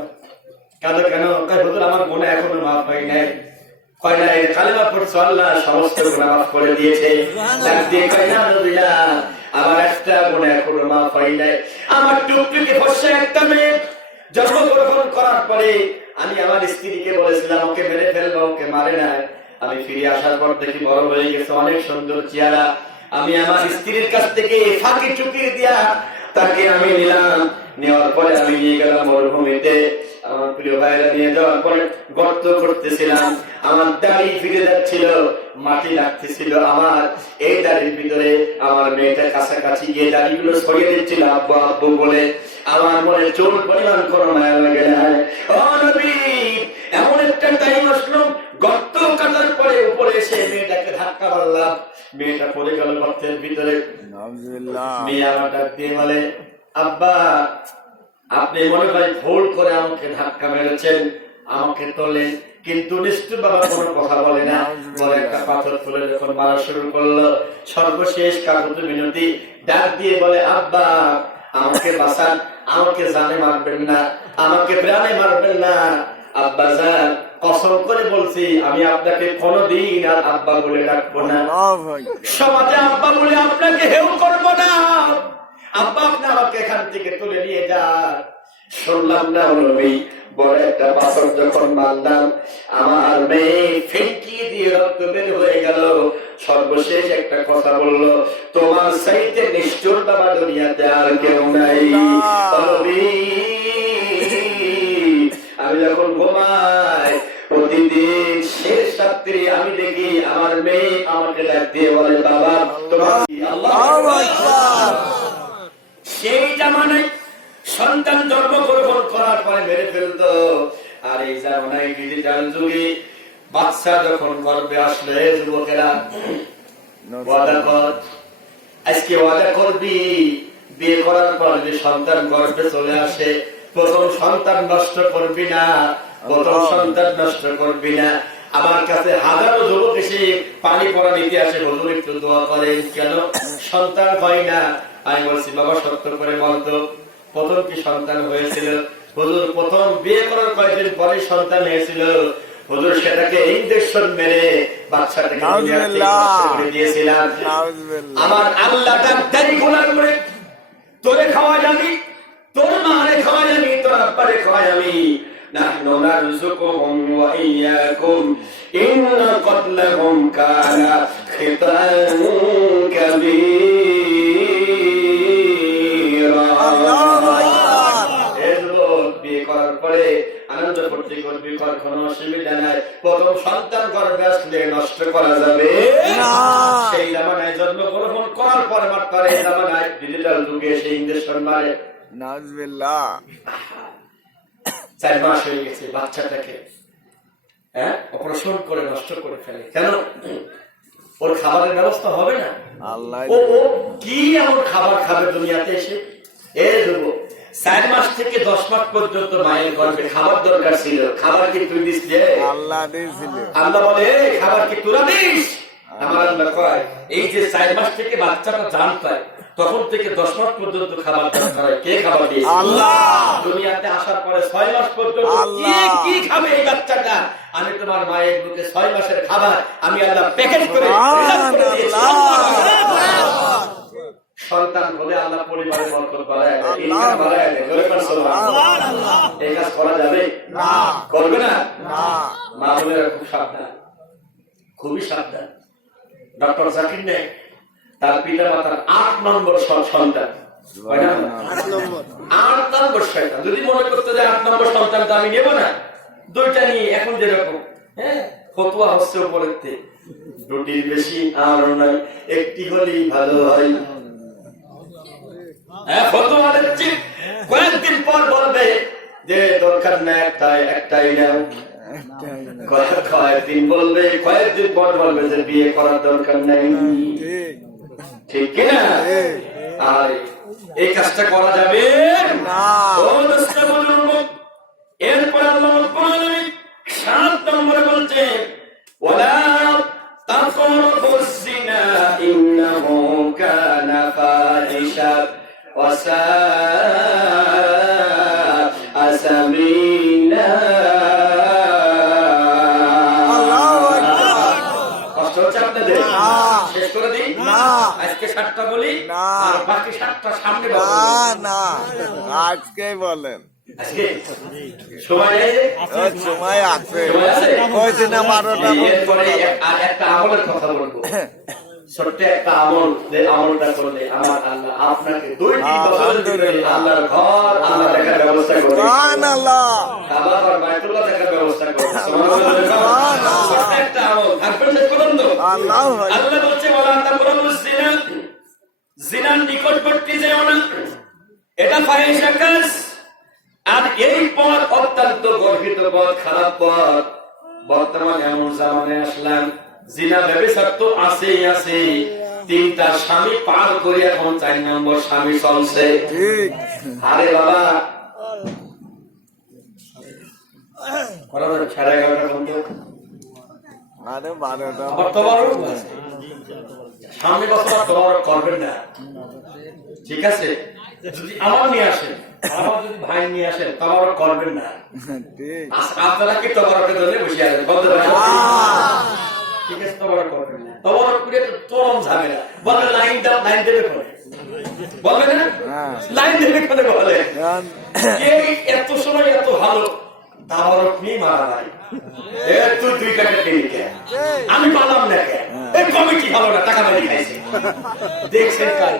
কাঁদো কেন? কয় হুজুর আমার গুনাহ এখনো মাফ হয় নাই। কয় না, এই কালেমা পড়ছো, আল্লাহ সমস্ত গুনাহ মাফ করে দিয়েছে। ডাক দিয়ে কয় না নবী না, আমার একটা গুনাহ এখনো মাফ হয় নাই। আমার টুকটুকি ফর্সা একটা মেয়ে জন্মগ্রহণ করার পরে আমি আমার স্ত্রীকে বলেছিলাম ওকে মেরে ফেলবো, ওকে মারে নাই। আমি ফিরে আসার পর দেখি বড় হয়ে গেছে, অনেক সুন্দর চেহারা। আমি আমার স্ত্রীর কাছ থেকে ফাঁকি চুকি দিয়া তাকে আমি নিলাম। নেওয়ার পরে আমি নিয়ে গেলাম মরুভূমিতে। আমার প্রিয় ভাইরা নিয়ে যাওয়ার পরে গর্ত করতেছিলাম, আমার দাড়ি ফিরে যাচ্ছিল, মাটি লাগতেছিল আমার এই দাড়ির ভিতরে। আমার মেয়েটা কাছাকাছি গিয়ে দাড়িগুলো সরিয়ে দিচ্ছিল আব্বু আব্বু বলে। আমার মনে চোর পরিমাণ কোনো মায়া লাগে না। ও নবী, এমন একটা টাইম আসলো, গর্ত কাটার পরে উপরে এসে মেয়েটাকে ধাক্কা মারলাম, মেয়েটা পড়ে গেল গর্তের ভিতরে। মেয়ে আমার ডাক দিয়ে বলে, আব্বা আপনি মনে হয় ভুল করে আমাকে ধাক্কা মেরেছেন, আমাকে তোলেন, কিন্তু নিশ্চয় বাবা কোনো কথা বলে না। বলে একটা পাথর তুলে যখন মারা শুরু করলো, সর্বশেষ কাকুতি মিনতি ডাক দিয়ে বলে, আব্বা আমাকে বাঁচান, আমাকে জানে মারবেন না, আমাকে প্রাণে মারবেন না। আব্বা যান, কসম করে বলছি আমি আপনাকে কোনদিন আর আব্বা বলে ডাকবো না, সমাজে আব্বা বলে আপনাকে হেউ করবো না। আব্বা আপনি আমাকে এখান থেকে তুলে নিয়ে যান। শুনলাম না নবী, বড় একটা পাথর যখন মারলাম, আমার মেয়ে ফেঁকিয়ে দিয়ে রক্ত বের হয়ে গেল। সর্বশেষ একটা কথা বলল, তোমার চাইতে নিষ্ঠুর বাবা দুনিয়াতে আর কেউ নাই। নবী, আমি যখন ঘুমাই প্রতিদিন শেষ রাত্রি আমি দেখি আমার মেয়ে আমাকে ডাক দিয়ে বলে, বাবা তোমার সেই জামানায় সন্তান জন্মগ্রহণ করার পরে মেরে ফেলতো। আর এই জামানায় ডিজিটাল যুগে বাচ্চা যখন গর্ভে আসলে যুবকেরা ওয়াদা কর, আজকে ওয়াদা করবি বিয়ে করার পর যে সন্তান গর্ভে চলে আসে, প্রথম সন্তান নষ্ট করবি না, প্রথম সন্তান নষ্ট করবি না। আমার কাছে হাজারো যুবক এসে পানি পড়া নিতে আসে, হুজুর একটু দোয়া করেন, কেন সন্তান হয় না? আমি বলছি বাবা সত্য করে বলতো প্রথম কি সন্তান হয়েছিল? হুজুর প্রথম বিয়ে করার কয়েকদিন পরে সন্তান হয়েছিল হুজুর, সেটাকে ইঞ্জেকশন মেরে বাচ্চাটাকে দিয়েছিলাম। আমার আল্লাহ ডাক্তারি গোলাম করে তোরে খাওয়া যাবি, তোর মারে খাওয়া যাবি, তোর আব্বারে খাওয়া যাবি। نحن نرزقهم وإياكم إن قتلهم كان خطأ كبيرا। বিয়ে করার পরে আনন্দ করতে করবি, কোনো অসুবিধা নাই। প্রথম সন্তান গর্ভে আসলে নষ্ট করা যাবে না। সেই জামানায় জন্মগ্রহণ করার পরে মাত্র এই জামানায় ডিজিটাল যুগে সেই ইঞ্জেকশন মারে। নাউজুবিল্লাহ। 4 মাস হয়ে গেছে বাচ্চাটাকে অপারেশন করে নষ্ট করে ফেলে। কেন? ওর খাবারের ব্যবস্থা হবে না। ও কি এমন খাবার খাবে দুনিয়াতে এসে? এ দেবো 4 মাস থেকে 10 মাস পর্যন্ত মায়ের গর্ভে খাবার দরকার ছিল। খাবার কি তুই দিস? আল্লাহ দিয়েছিল। আল্লাহ বলে খাবার কি তোরা দিস? আমার আল্লাহ কয় এই যে 4 মাস থেকে বাচ্চাটা জান পায়, তখন থেকে 10 মাস পর্যন্ত খাবার দরকার হয়। কে খাবার দিয়েছে? আল্লাহ। দুনিয়াতে আসার পরে 6 মাস পর্যন্ত কি খাবে এই বাচ্চাটা? আমি তোমার মায়ের বুকে 6 মাসের খাবার আমি আল্লাহ প্যাকেট করে দিয়েছি। সন্তান হলে আল্লাহ পরিবারের বরকত বাড়ায়, ইনকাম বাড়ায়। সুবহানাল্লাহ। এই কাজ করা যাবে না, করবে না। মা বোনেরা খুব সাবধান, খুবই সাবধান। ডক্টর জাকির নায়েক তার পিতা মাতার 8 নম্বর সন্তান, 8 নম্বর সন্তান। যদি মনে করতে যে 8 নম্বর সন্তান তো আমি নেব না, 2টা নিয়ে এখন যেরকম ফতোয়া হচ্ছে উপরেতে, 2টির বেশি আর নয়, একটি হলেই ভালো হয়। ফতোয়া দিচ্ছি, কয়েকদিন পর বলবে যে দরকার না একটাই নাও। কয়েকদিন বলবে, কয়েকদিন পর বলবে যে বিয়ে করার দরকার নেই। ঠিক কিনা? আর এই কাজটা করা যাবে না। এরপর আল্লাহ 7 নম্বরে বলছে ওয়ালা তাকরাবুজ জিনা ইন্নাহু কানা ফাহিশা ওয়া সাআ সাবিলা। শেষ করে দিই না, আজকে 7টা বলি আর বাকি 7টা সামনে বলবো। না আজকে বলেন, আজকে সময় আছে। এরপরে আর একটা আমলের কথা বলবো। ছোট্ট একটা আমল, যে আমলটা করলে আমার আল্লাহ আপনাকে 2-3 বছরের ভিতরে আল্লাহর ঘর আল্লাহ দেখার ব্যবস্থা করবে। সুবহানাল্লাহ। কাবা আর বাইতুল্লাহ দেখার ব্যবস্থা করবে। ছোট্ট একটা আমল, আপনারা করুন তো। আল্লাহ বলছে ওয়ালা তাকরাবুজ জিনা, জিনার নিকটবর্তী যেও না, এটা ফাহিশা কাজ। আর এই পথ অত্যন্ত গর্বিত পথ, খারাপ পথ। বর্তমানে এমন জামানে আসলাম, জিনা ব্যভিচার তো আছেই আছে, 3টা স্বামী পার করে এখন 4 নম্বর স্বামী চলছে। ঠিক। আরে বাবা, করা যাবে 11:30 পর্যন্ত। আরে 12টা। আবার তবারক আছে, সামনে বছর তবারক করবেন না, ঠিক আছে? যদি আমার নিয়ে আসেন, আমার যদি ভাই নিয়ে আসেন, তবারক করবেন না। ঠিক। আপনারা কি তবারকের জন্য বসে আছেন? বলতে পারেন ঠিক আছে, তবারক করবেন না। তবারক করে তো চরম ঝামেলা। বলে লাইন দাও, লাইন দেবে করে, বলবে না লাইন দেবে করে বলে। এত সময় এত ভালো তবারক নিয়ে মারা নাই, তুই 2 টাকা কিনে কে, আমি পালাম না কে, এই কমিটি ভালো না, টাকা বাড়ি খাইছে। দেখছেন কাল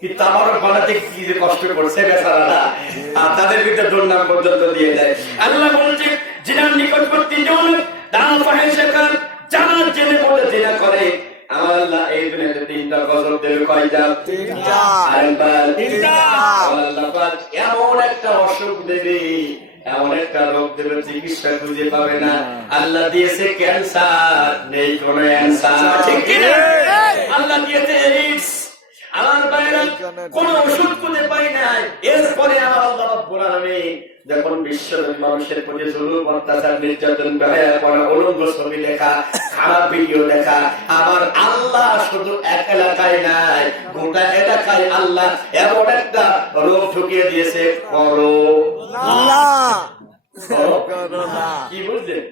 কি তাবারক বানাতে কি যে কষ্ট করছে বেচারারা, আর তাদের ভিতরে দুর্নাম পর্যন্ত দিয়ে দেয়। আল্লাহ বলছে জিনার নিকটবর্তী জন দান ফাহিশা কাজ, যারা জেনে বলে জিনা করে, আমার আল্লাহ এই দুনিয়াতে 3টা গজব দেবে। কয়টা? 3টা। আরেকবার 3টা। আল্লাহ পাক এমন একটা অসুখ দেবে, এমন একটা রোগ দেবে, চিকিৎসা খুঁজে পাবে না। আল্লাহ দিয়েছে ক্যান্সার, নেই কোনো অ্যান্সার, ঠিক কি না? আল্লাহ দিয়েছে এইডস, আমার বাইরে কোন ওষুধ খুঁজে পাই নাই। এরপরে আমার আল্লাহ রাব্বুল আলামিন যখন বিশ্বের মানুষের প্রতি জুলুম, অত্যাচার, নির্যাতন, বেহায়া করা, উলঙ্গ ছবি দেখা, খারাপ ভিডিও দেখা, আমার আল্লাহ শুধু এক এলাকায় নাই, গোটা এলাকায় আল্লাহ এমন একটা রোগ ঢুকিয়ে দিয়েছে, করোনা। কি বুঝলেন?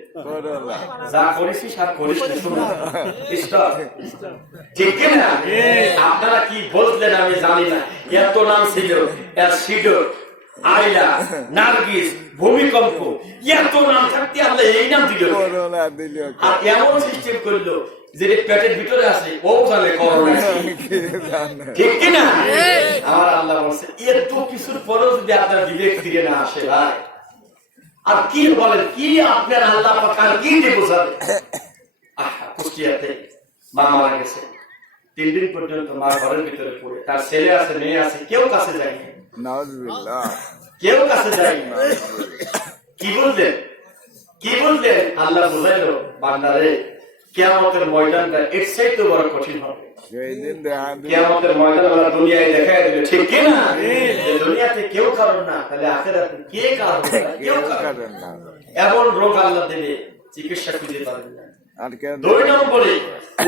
যা করেছিস আর করিস না, শুনুন, ঠিক কিনা? আপনারা কি বললেন আমি জানি না। এত নাম ছিল, অ্যাসিডো, আইলা, নার্গিস, ভূমিকম্প, এত নাম থাকতে আল্লাহ এই নাম দিল। আর এমন সিস্টেম করলো যে পেটের ভিতরে আছে ও জানে করোনা, ঠিক কিনা? আমার আল্লাহ বলছে এত কিছুর পরেও যদি আপনার বিবেক ফিরে না আসে ভাই, আর কি বলেন, কি আপনার আল্লাহ পাক কি দিয়ে বোঝাবে? কুষ্টিয়াতে মা মারা গেছে, 3 দিন পর্যন্ত মা ঘরের ভিতরে পড়ে, তার ছেলে আছে, মেয়ে আছে, কেউ কাছে যায়নি, কেউ কাছে যায়নি। কি বললেন, কি বললেন? আল্লাহ বুঝাইলো বান্দারে, কিয়ামতের ময়দানটা এর চাইতে বড় কঠিন হবে। কিয়ামতের ময়দান আল্লাহ দুনিয়ায় দেখায় দিবে, ঠিক কিনা? দুনিয়াতে কেউ কারণ না, তাহলে আখিরাতে কে কারণ? কেউ কারণ না। এমন রোগ আল্লাহ দেবে, চিকিৎসা খুঁজে পাবেন না। 2 নম্বরে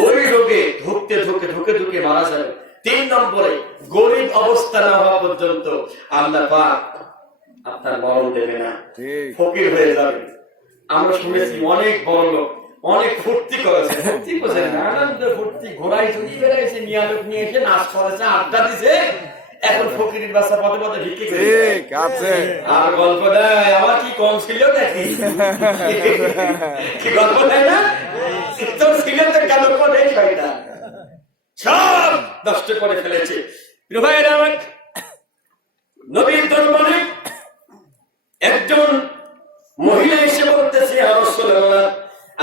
ওই রোগে ধুকতে ধুকে ধুকে ধুকে মারা যাবে। 3 নম্বরে গরিব অবস্থা না হওয়া পর্যন্ত আল্লাহ পাক আপনার মরণ দেবে না, ফকির হয়ে যাবে। আমরা শুনেছি অনেক বড় লোক অনেক ফুর্তি করেছে, ফুর্তি করছে না, আনন্দ ফুর্তি, ঘোড়ায় চড়ি বেড়াইছে, নিয়ে লোক নিয়ে এসে নাচ করেছে, আড্ডা দিছে, এখন ফকিরের বাচ্চা পদে পদে ভিক্ষি করে আর গল্প দেয়। আমার কি কম ছিল নাকি? কি গল্প দেয় না? তোর ছিল তো গেল করে ছয়টা, সব নষ্ট করে ফেলেছে। নবীর দরবারে একজন মহিলা এসে বলতেছে, ইয়া রাসূলুল্লাহ,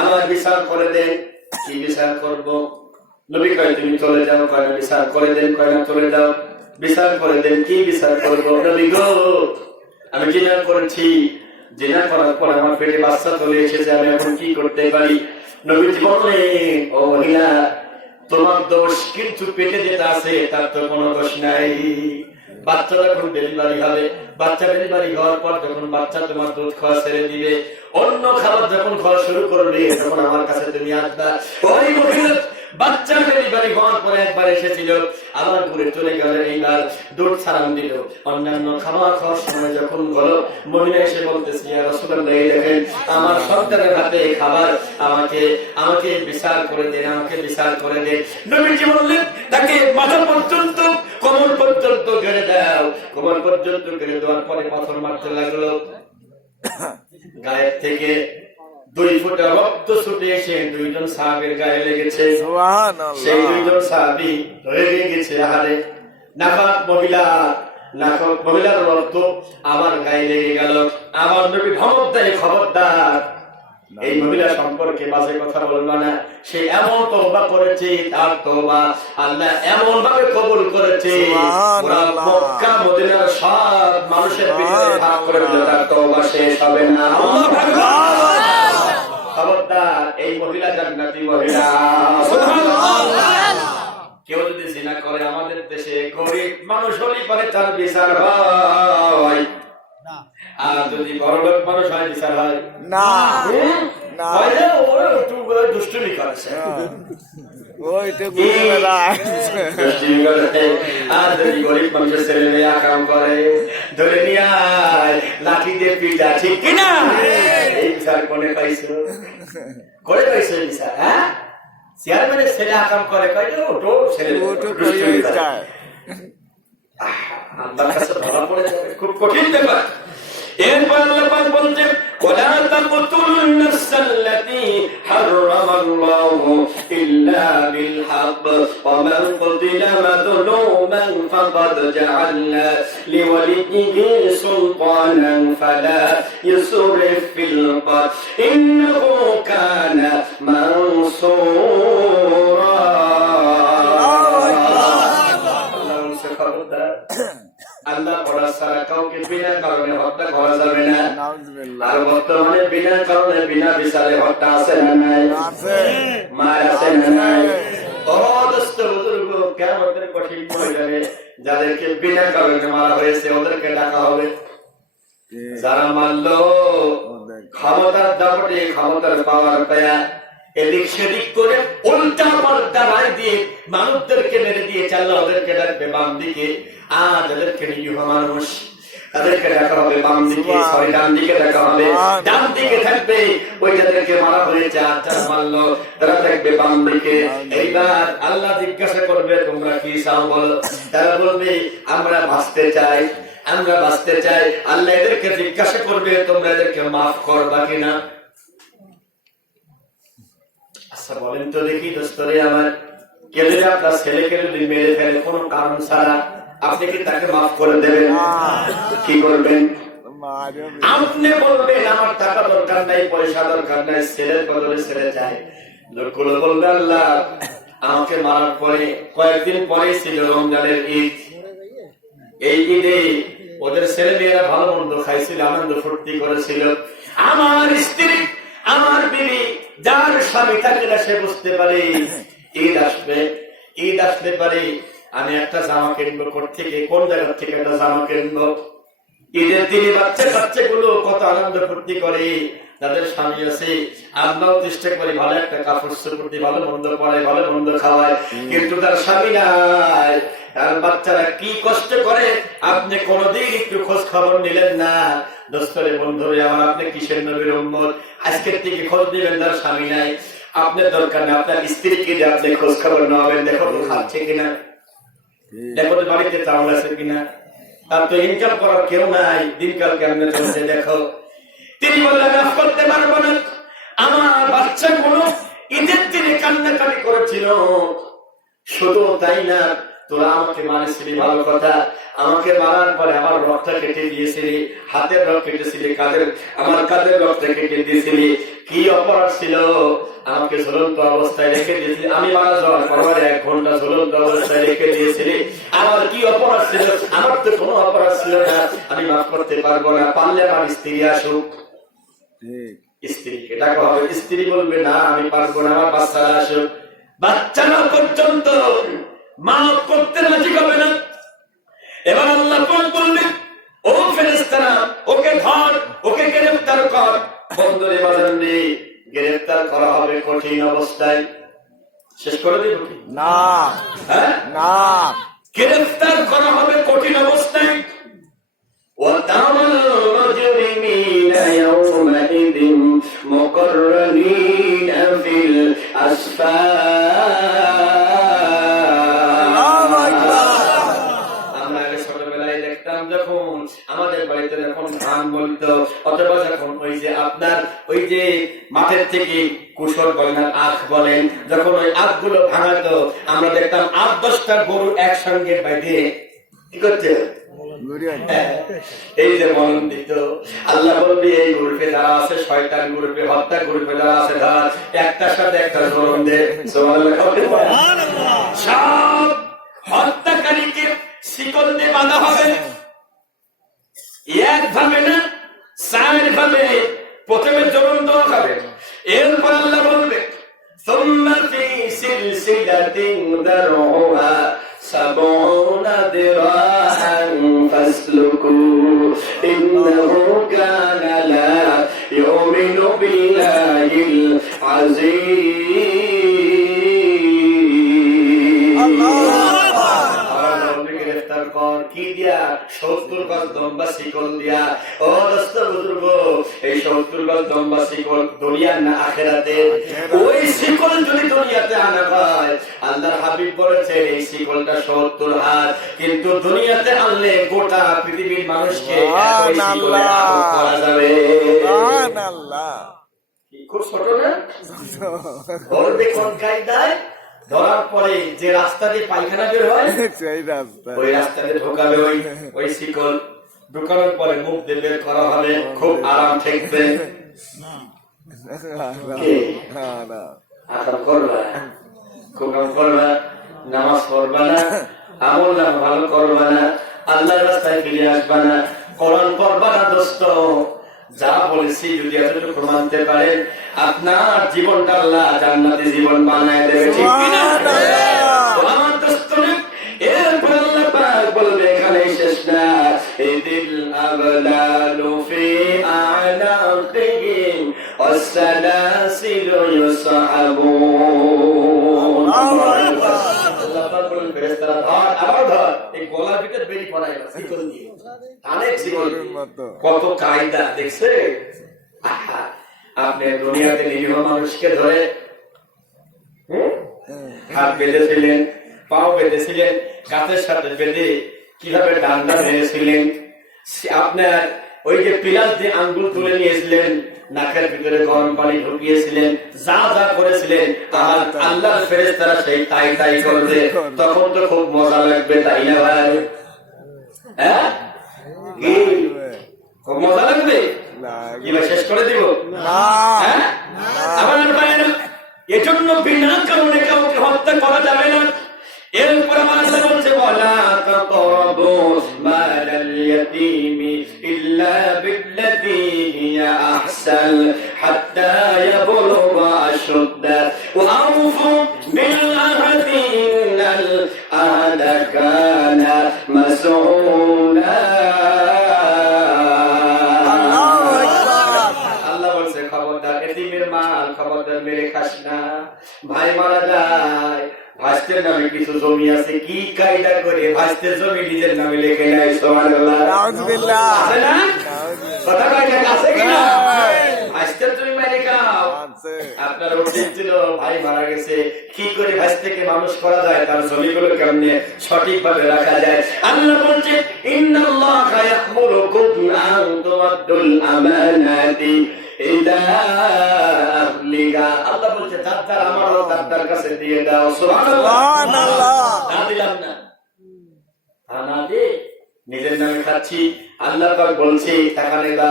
আমার বিচার করে দেন। কি বিচার করব? নবী কয় তুমি চলে যাও, কয় বিচার করে দেন, কয় না চলে যাও, বিচার করে দেন। কি বিচার করব? নবী গো, আমি জিনা করেছি, জিনা করার পর আমার পেটে বাচ্চা চলে এসেছে, আমি এখন কি করতে পারি? নবী বললেন, ও মহিলা, তোমার দোষ কিন্তু পেটে যেটা আছে তার তো কোনো দোষ নাই। বাচ্চা যখন ডেলিভারি হবে, বাচ্চা ডেলিভারি হওয়ার পর যখন বাচ্চা তোমার দুধ খাওয়া ছেড়ে দিবে, অন্য খাবার যখন খাওয়া শুরু করবে, তখন আমার কাছে তুমি আসবা। ওই মহিলা বাচ্চা ডেলিভারি হওয়ার পরে একবার এসেছিল, আবার ঘুরে চলে গেল, এইবার দুধ ছাড়ান দিল। অন্যান্য খাবার খাওয়ার সময় যখন হলো, মহিলা এসে বলতেছে, ইয়া রাসূলুল্লাহ, এই দেখেন আমার সন্তানের হাতে খাবার, আমাকে আমাকে বিচার করে দেন, আমাকে বিচার করে দেন। নবীজি বললেন, তাকে মাথা পর্যন্ত কোমর পর্যন্ত গেড়ে দাও। কোমর পর্যন্ত গেড়ে দেওয়ার পরে পাথর মারতে লাগলো। গায়ের থেকে 2 ফোঁটা রক্ত ছুটে এসে 2 জন সাহাবীর গায়ে লেগেছে। সুবহানাল্লাহ। সেই 2 জন সাহাবী রয়ে গেছে। আহারে নাফাক মহিলার রক্ত আমার গায়ে লেগে গেল। আমার নবী ধমক দেয়, খবরদার এই মহিলা সম্পর্কে বাজে কথা বলবা না। সে এমন তওবা করেছে, তার তওবা আল্লাহ এমন ভাবে কবুল করেছে, পুরা মক্কা মদিনার সব মানুষের ভিতরে ভাগ করে দিল, তার তওবা শেষ হবে না। আল্লাহু আকবার। খবরদার এই মহিলা জান্নাতি মহিলা। সুবহানাল্লাহ। কেউ যদি জিনা করে আমাদের দেশে গরিব মানুষ হলেই পারে তার বিচার হয়, আর যদি বড়লোক মানুষ হয় বিচার হয় না। না দুষ্টুমি করেছে, আর যদি গরিব মানুষের ছেলে মেয়ে আকাম করে ধরে নিয়ে লাঠি দিয়ে পিটা, ঠিক কিনা? এই বিচার কোনে পাইছো? করে পাইছো বিচার? হ্যাঁ, চেয়ারম্যানের ছেলে আকাম করে, ওটো ছেলে আল্লাহর কাছে ধরা পড়ে যাবে, খুব কঠিন ব্যাপার। এরপর আল্লাহ পাক বলছেন, ওয়ালা তাকতুলুন নাফসাল্লাতী হারামাল্লাহু ইল্লা বিল হক ওয়া মান কুতিলা মাযলুমান ফাকাদ জাআলনা লিওয়ালিয়িহি সুলতানান ফালা ইউসরিফ ফিল কতল ইন্নাহু কানা মানসুরা। আল্লাহ পড়া ছাড়া কাউকে বিনা কারণে হত্যা করা যাবে না। আর বর্তমানে বিনা কারণে বিনা বিচারে হত্যা আছে না নাই? মার আছে না নাই? অদস্ত বুজুর্গ কিয়ামতের কঠিন ময়দানে যাদেরকে বিনা কারণে মারা হয়েছে ওদেরকে ডাকা হবে। যারা মারল ক্ষমতার দাপটে, ক্ষমতার পাওয়ার পায়া এদিক সেদিক করে উল্টা পাল্টা রায় দিয়ে মানুষদেরকে মেরে দিয়ে চাল্লা, ওদেরকে ডাকবে বাম দিকে। আর যাদেরকে নিরীহ মানুষ তাদেরকে দেখা হবে বাম দিকে, সরি ডান দিকে দেখা হবে। ডান দিকে থাকবে ওই যাদেরকে মারা হয়েছে, আর যারা মারলো তারা থাকবে বাম দিকে। এইবার আল্লাহ জিজ্ঞাসা করবে, তোমরা কি চাও বলো? তারা বলবে, আমরা বাঁচতে চাই, আমরা বাঁচতে চাই। আল্লাহ এদেরকে জিজ্ঞাসা করবে, তোমরা এদেরকে মাফ করবা কিনা? আচ্ছা বলেন তো দেখি দোস্তরে আমার, কেউ যদি আপনার ছেলেকে যদি মেরে ফেলে কোনো কারণ ছাড়া, আপনি কি তাকে মাফ করে দেবেন? কি করবেন? আপনি বলবেন আমার টাকা দরকার নাই, পয়সা দরকার নাই, ছেলের বদলে ছেলে চাই। লোকগুলো বলবে, আল্লাহ আমাকে মারার পরে কয়েকদিন পরে ছিল রমজানের ঈদ, এই ঈদে ওদের ছেলে মেয়েরা ভালো মন্দ খাইছিল, আনন্দ ফুর্তি করেছিল। আমার স্ত্রী, আমার বিবি, যার স্বামী থাকে না, সে বুঝতে পারে ঈদ আসবে, ঈদ আসতে পারে আমি একটা জামা কিনবো, থেকে কোন জায়গা থেকে একটা জামা কিনবো। ঈদের দিনে বাচ্চাগুলো কত আনন্দ ফুর্তি করে, তাদের স্বামী আছে, আমরাও চেষ্টা করি ভালো একটা কাপড় চোপড় দিয়ে ভালো মন্দ পরে, ভালো মন্দ খাওয়ায়, কিন্তু তার স্বামী নাই। তার বাচ্চারা কি কষ্ট করে আপনি কোনদিন একটু খোঁজ খবর নিলেন না। দোস্তরে বন্ধুরে আমার, আপনি কিসের নবীর উম্মত, আজকের থেকে খোঁজ দিবেন তার স্বামী নাই। আপনার দরকার নেই, আপনার স্ত্রীকে যে আপনি খোঁজ খবর নেবেন, দেখো খাচ্ছে কিনা, দেখো তো বাড়িতে চাউল আছে কিনা, তার তো ইনকাম করার কেউ নাই, দিনকাল কেমনে চলছে দেখো। তিনি বললেন, মাফ করতে পারবো না, আমার বাচ্চাগুলো ঈদের দিনে কান্নাকাটি করেছিল। শুধু তাই না, তোরা আমাকে মারিসিলি, ভালো কথা, আমাকে মারার পরে আমার রক্ত কেটে দিয়েছিলি, হাতের রক্ত কেটেছিলি, আমার কাঁধের রক্ত কেটে দিয়েছিলি। কি অপরাধ ছিল? আমাকে ঝুলন্ত অবস্থায় রেখে দিয়েছিলি, আমি মারা যাওয়ার পর 1 ঘন্টা ঝুলন্ত অবস্থায় রেখে দিয়েছিলি। আমার কি অপরাধ ছিল? আমার তো কোনো অপরাধ ছিল না, আমি মাফ করতে পারবো না। পারলে আমার স্ত্রী আসুক, স্ত্রীকে ডাকা হবে। স্ত্রী বলবে, না আমি পারবো না, আমার বাচ্চারা আসুক। বাচ্চারা পর্যন্ত মাফ করতে রাজি হবে না। এবার আল্লাহ বলবেন, ও ফেরেশতারা, ওকে ধর, ওকে গ্রেফতার কর। বন্ধুরে বাজারে গ্রেফতার করা হবে কঠিন অবস্থায়। শেষ করে দিব না? হ্যাঁ, না, গ্রেফতার করা হবে কঠিন অবস্থায়। وَتَرَى الْمُجْرِمِينَ يَوْمَئِذٍ مُقَرَّنِينَ فِي الْأَصْفَادِ। আমরা আগে ছোটবেলায় দেখতাম, যখন আমাদের বাড়িতে যখন ধান বলতো, অথবা যখন ওই যে যে আপনার ওই যে মাঠের থেকে কুশল বলেন আর আখ বলেন, যখন ওই আখগুলো ভাঙাতো আমরা দেখতাম 8-10টা গরু একসঙ্গে বাইরে কি করছে, এই যে মনন দিত। আল্লাহ বলবি এই গ্রুপে যারা আছে, শয়তান গ্রুপে, হত্যা গ্রুপে যারা আছে, তারা একটার সাথে একটা জোরন দে, সব হত্যাকারীকে শিকল দিয়ে বাঁধা হবে, একভাবে না 4 ভাবে। প্রথমে জোরন দেওয়া হবে, এরপর আল্লাহ বলবে ثم في سلسلة ذرعها 70 ذراعا فاسلكوه إنه كان لا يؤمن بالله العظيم। গ্রেফতার কর কি দিয়া? 70 গজ লম্বা শিকল দিয়া। ও দোস্ত বুজুর্গ, এই 70 গজ লম্বা শিকল দুনিয়ার না আখেরাতে? ওই শিকল যদি দুনিয়াতে আনা হয়, আল্লাহর হাবিব বলেছেন এই শিকলটা 70 হাত, কিন্তু দুনিয়াতে আনলে গোটা পৃথিবীর মানুষকে একই শিকলে আটক করা যাবে। সুবহানাল্লাহ। খুব ছোট না? ধরবে কোন কায়দায়? ধরার পরে যে রাস্তা দিয়ে পায়খানা বের হয় ওই রাস্তা দিয়ে ঢোকাবে ওই শিকল। ঢোকানোর পরে মুখ দিয়ে বের করা হবে, খুব আরাম ঠেকবে। আরাম করবা, খুব আরাম করবা, নামাজ পড়বা না, আমল না ভালো করবা না, আল্লাহর রাস্তায় ফিরে আসবা না, কোরআন পড়বা না। দোস্ত যা বলেছি যদি এতটুকু মানতে পারেন, আপনার জীবনটা আল্লাহ জান্নাতি জীবন বানায় দেবে, ঠিক কিনা? আমার দোস্ত, এরপর আল্লাহ পাক বলবে এখানেই শেষ না, ইদিল আগলালু ফি আনাকিহিম ওয়াসসালাসিলু ইউসহাবুন। আল্লাহ পাক বলেন ফেরেশতারা ধর, আবার ধর, এই গলার ভিতর বেরি পড়ায় শিকল দিয়ে, অনেক শিকল। কত কায়দা দেখছে? আপনি দুনিয়াতে নিরীহ মানুষকে ধরে হাত বেঁধেছিলেন, পাও বেঁধেছিলেন, গাছের সাথে বেঁধে কিভাবে ডান্ডা মেরেছিলেন, আপনার ওই যে পিলাস দিয়ে আঙ্গুল তুলে নিয়েছিলেন, নাকের ভিতরে গরম পানি ঢুকিয়েছিলেন, যা যা করেছিলেন, আর আল্লাহর ফেরেশতারা সেই তাই তাই করবে। তখন তো খুব মজা লাগবে, তাই না ভাই? হ্যাঁ, খুব মজা লাগবে। শেষ করে দিব আমার ভাইয়েরা। এজন্য বিনা কারণে কাউকে হত্যা করা যাবে না। এরপর আমার আল্লাহ বলছে ওয়ালা তাকরাবু মালাল ইয়াতীমি ইল্লা বিল্লাতী হিয়া আহসান হাত্তা ইয়াবলুগা আশুদ্দা ওয়া আউফু বিল আহদি ইন্নাল আহদা কানা মাসউলা। খবরদার মেরে খাস না। ভাই মারা যায়, ভাস্তের নামে কিছু জমি আছে, কি কায়দা করে ভাস্তের জমি নিজের নামে লিখে নেয়। সুবহানাল্লাহ, নাউযুবিল্লাহ। আছে না কথা কয়টা আছে কিনা? ভাস্তের জমি মানে কাও আপনার উচিত ছিল, ভাই মারা গেছে, কি করে ভাস্তেকে মানুষ করা যায়, তার জমিগুলো কেমনে সঠিকভাবে রাখা যায়। আল্লাহ বলছে ইন্নাল্লাহা ইয়া'মুরুকুম আন তু'আদ্দুল আমানাতি ইলা আহলিহা। আল্লাহ বলছে যার যার আমানত তার কাছে দিয়ে দাও। সুবহানাল্লাহ। না দিলাম না, না দিয়ে নিজের নামে খাচ্ছি। আল্লাহ পাক বলছে টাকা নেবা।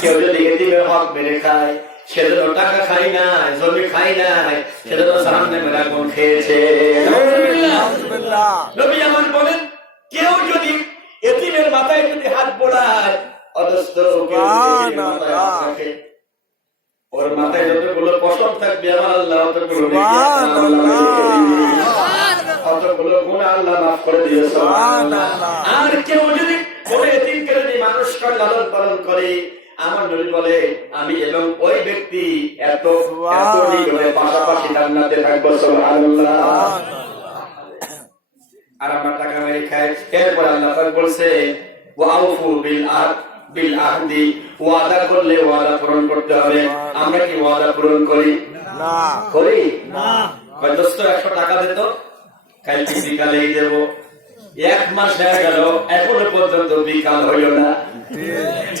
কেউ যদি এতিমের হক মেরে খায়, সেজন্য টাকা খাই না, জমি খাই না, সেজন্য জাহান্নামের আগুন খেয়েছে। নবী আমার বলেন কেউ যদি এতিমের মাথায় যদি হাত বোলায়, অদস্ত ওর মাথায় যতগুলো পশম থাকবে আমার আল্লাহ অতগুলো গুনাহ আল্লাহ মাফ করে দিয়েছে। আর কেউ যদি এতিমকে যদি মানুষ করে লালন পালন করে, আমার নবী বলে আমি এবং ওই ব্যক্তি এত পাশাপাশি জান্নাতে থাকবো। সুবহানাল্লাহ। আর আমার টাকা মেরে খায়। এরপর আল্লাহ পাক বলছে ওয়াউফু বিল আহদি, ওয়াদা করলে ওয়াদা পূরণ করতে হবে। আমরা কি ওয়াদা পূরণ করি না? করি না। দোস্ত 100 টাকা দিত, কালকে বিকালেই দেব। 1 মাস হয়ে গেল, এখনো পর্যন্ত বিকাল হইল না,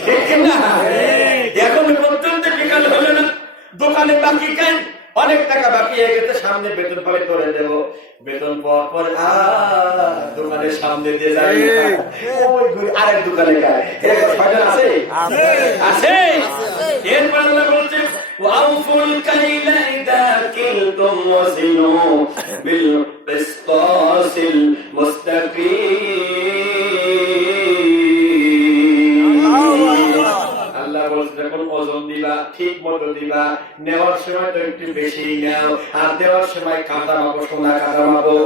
ঠিক না? এখনো পর্যন্ত হলো না, দোকানে বাকি কেন, অনেক টাকা বাকি হয়ে গেছে, সামনে বেতন পাবে করে দেবো, বেতন পাওয়ার পর দোকানের সামনে দিয়ে যাই, আরেক দোকানে গায়, আছে আছে। এরপর আল্লাহ বলছে ওয়াউফুল কাইলা ইযা কিলতুম ওয়াজিনু বিল কিসতাসিল মুস্তাকিম। আল্লাহ বলছে যখন ওজন দিবা ঠিক মতো দিবা, নেওয়ার সময় তো একটু বেশি নাও, আর দেওয়ার সময় কাঁটা মাপো, সোনা কাঁটা মাপো।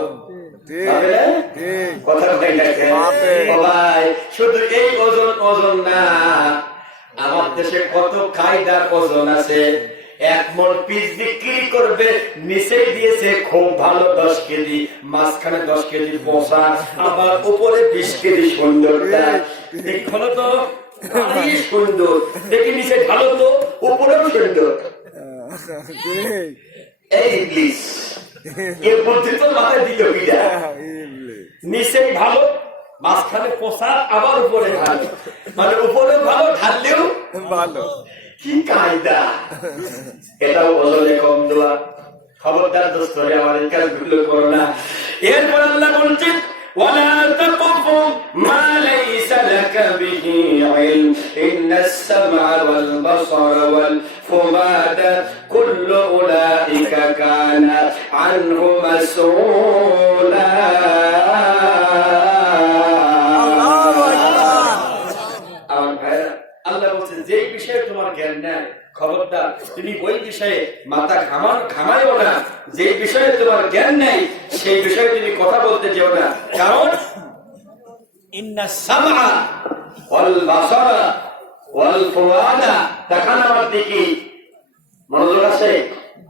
কথা ভাই শুধু এই ওজন না, আমার দেশে কত কায়দার ওজন আছে। 1 মণ পিস বিক্রি করবে, নিচে দিয়েছে খুব ভালো 10 কেজি, মাঝখানে 10 কেজি পোষা, আবার উপরে 20 কেজি সুন্দরটা। দেখলো তো সুন্দর, দেখি নিচে ভালো তো উপরেও সুন্দর। এই ইংলিশ এর বুদ্ধি তো মাথায় দিল কিনা, নিচে ভালো, মাঝখানে পোষা, আবার উপরে ভালো, মানে উপরে ভালো, ঢাললেও ভালো। কি কায়দা! এটাও বললে কম দেওয়া। খবরদার দোস্ত, আমার এই কাজগুলো করো না। এরপর আল্লাহ বলছেন ولا تقف ما ليس لك به علم إن السمع والبصر والفؤاد كل أولئك كان عنه مسؤولا। আল্লাহ বলছেন যে বিষয়ে তোমার জ্ঞান নেই, খবরদার তুমি ওই বিষয়ে মাথা ঘামাইও না। যে বিষয়ে তোমার জ্ঞান নেই সেই বিষয়ে তুমি কথা বলতে যেও না, কারণ ইন্নাস সামআ ওয়াল বাসারা ওয়াল ফুআদা, দেখান আমার দিকে, মনোযোগ আছে।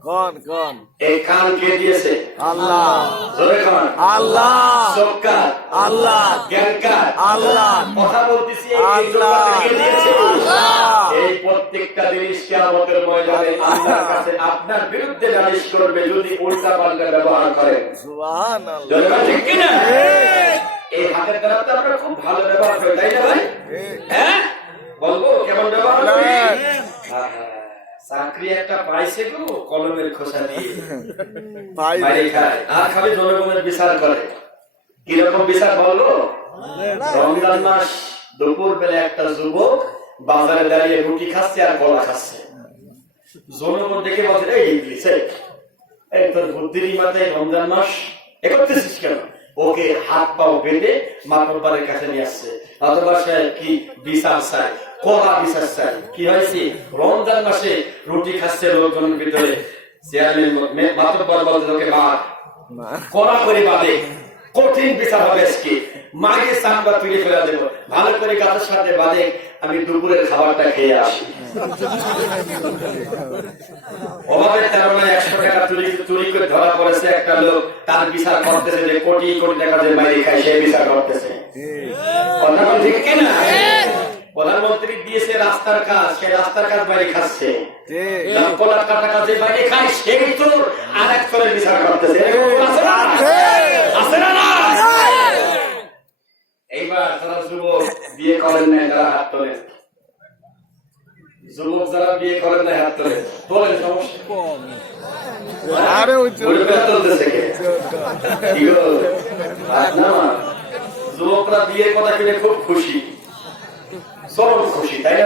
কোন এই কান কে দিয়েছে? আল্লাহ। জোরে কান আল্লাহ। চোখকার আল্লাহ, জ্ঞানকার আল্লাহ, কথা বলতেছি আল্লাহ কে দিয়েছে? আল্লাহ। এই প্রত্যেকটা জিনিস কিয়ামতের ময়দানে আল্লাহর কাছে আপনার বিরুদ্ধে নালিশ করবে যদি উল্টা পাল্টা ব্যবহার করেন। সুবহানাল্লাহ। জোরে কান ঠিক কি না? এই হাতের দ্বারা তো আমরা খুব ভালো ব্যবহার করি, তাই না ভাই? হ্যাঁ, বলবো কেমন ব্যবহার করি? চাকরি একটা পাইছে গো, কলমের খোসা দিয়ে বাইরে খায়, আর খালি জনগণের বিচার করে। কিরকম বিচার বলবো? রমজান মাস দুপুর বেলা একটা যুবক বাজারে দাঁড়িয়ে রুটি খাচ্ছে আর কলা খাচ্ছে, জনগণ দেখে বলছে এই ইংলিশ, এই তোর বুদ্ধির মাথায় রমজান মাস এ করতেছিস কেন? ওকে হাত পাও বেঁধে মাতব্বরের কাছে নিয়ে আসছে, অথবা সে কি বিচার চায়, কড়া বিচার চায়। কি হয়েছে? রমজান মাসে রুটি খাচ্ছে লোকজনের ভিতরে, মাতব্বর বলতে তোকে বাদ, কড়া করে বাদে, কঠিন বিচার হবে আজকে, মাকে চামড়া তুলে ফেলা দেবো, ভালো করে গাছের সাথে বাদে আমি দুপুরের খাবারটা খেয়ে আসি। অভাবের কারণে 100 টাকা চুরি করে ধরা পড়েছে একটা লোক, তার বিচার করতেছে যে কোটি কোটি টাকা যে বাইরে খায় সে বিচার করতেছে। কথা ঠিক কিনা? প্রধানমন্ত্রী দিয়েছে রাস্তার কাজ, সে রাস্তার কাজ বাইরে খাচ্ছে, লক্ষ লাখ টাকা যে বাইরে খায় সেই তো আর এক করে বিচার করতেছে। এইবার যারা যুবক বিয়ে করেন না তারা হাত তোলেন, যুবক যারা বিয়ে করেন না হাত তোলেন, তোলেন, সমস্যা যুবকরা বিয়ের কথা কিনে খুব খুশি, চরম খুশি, তাই না?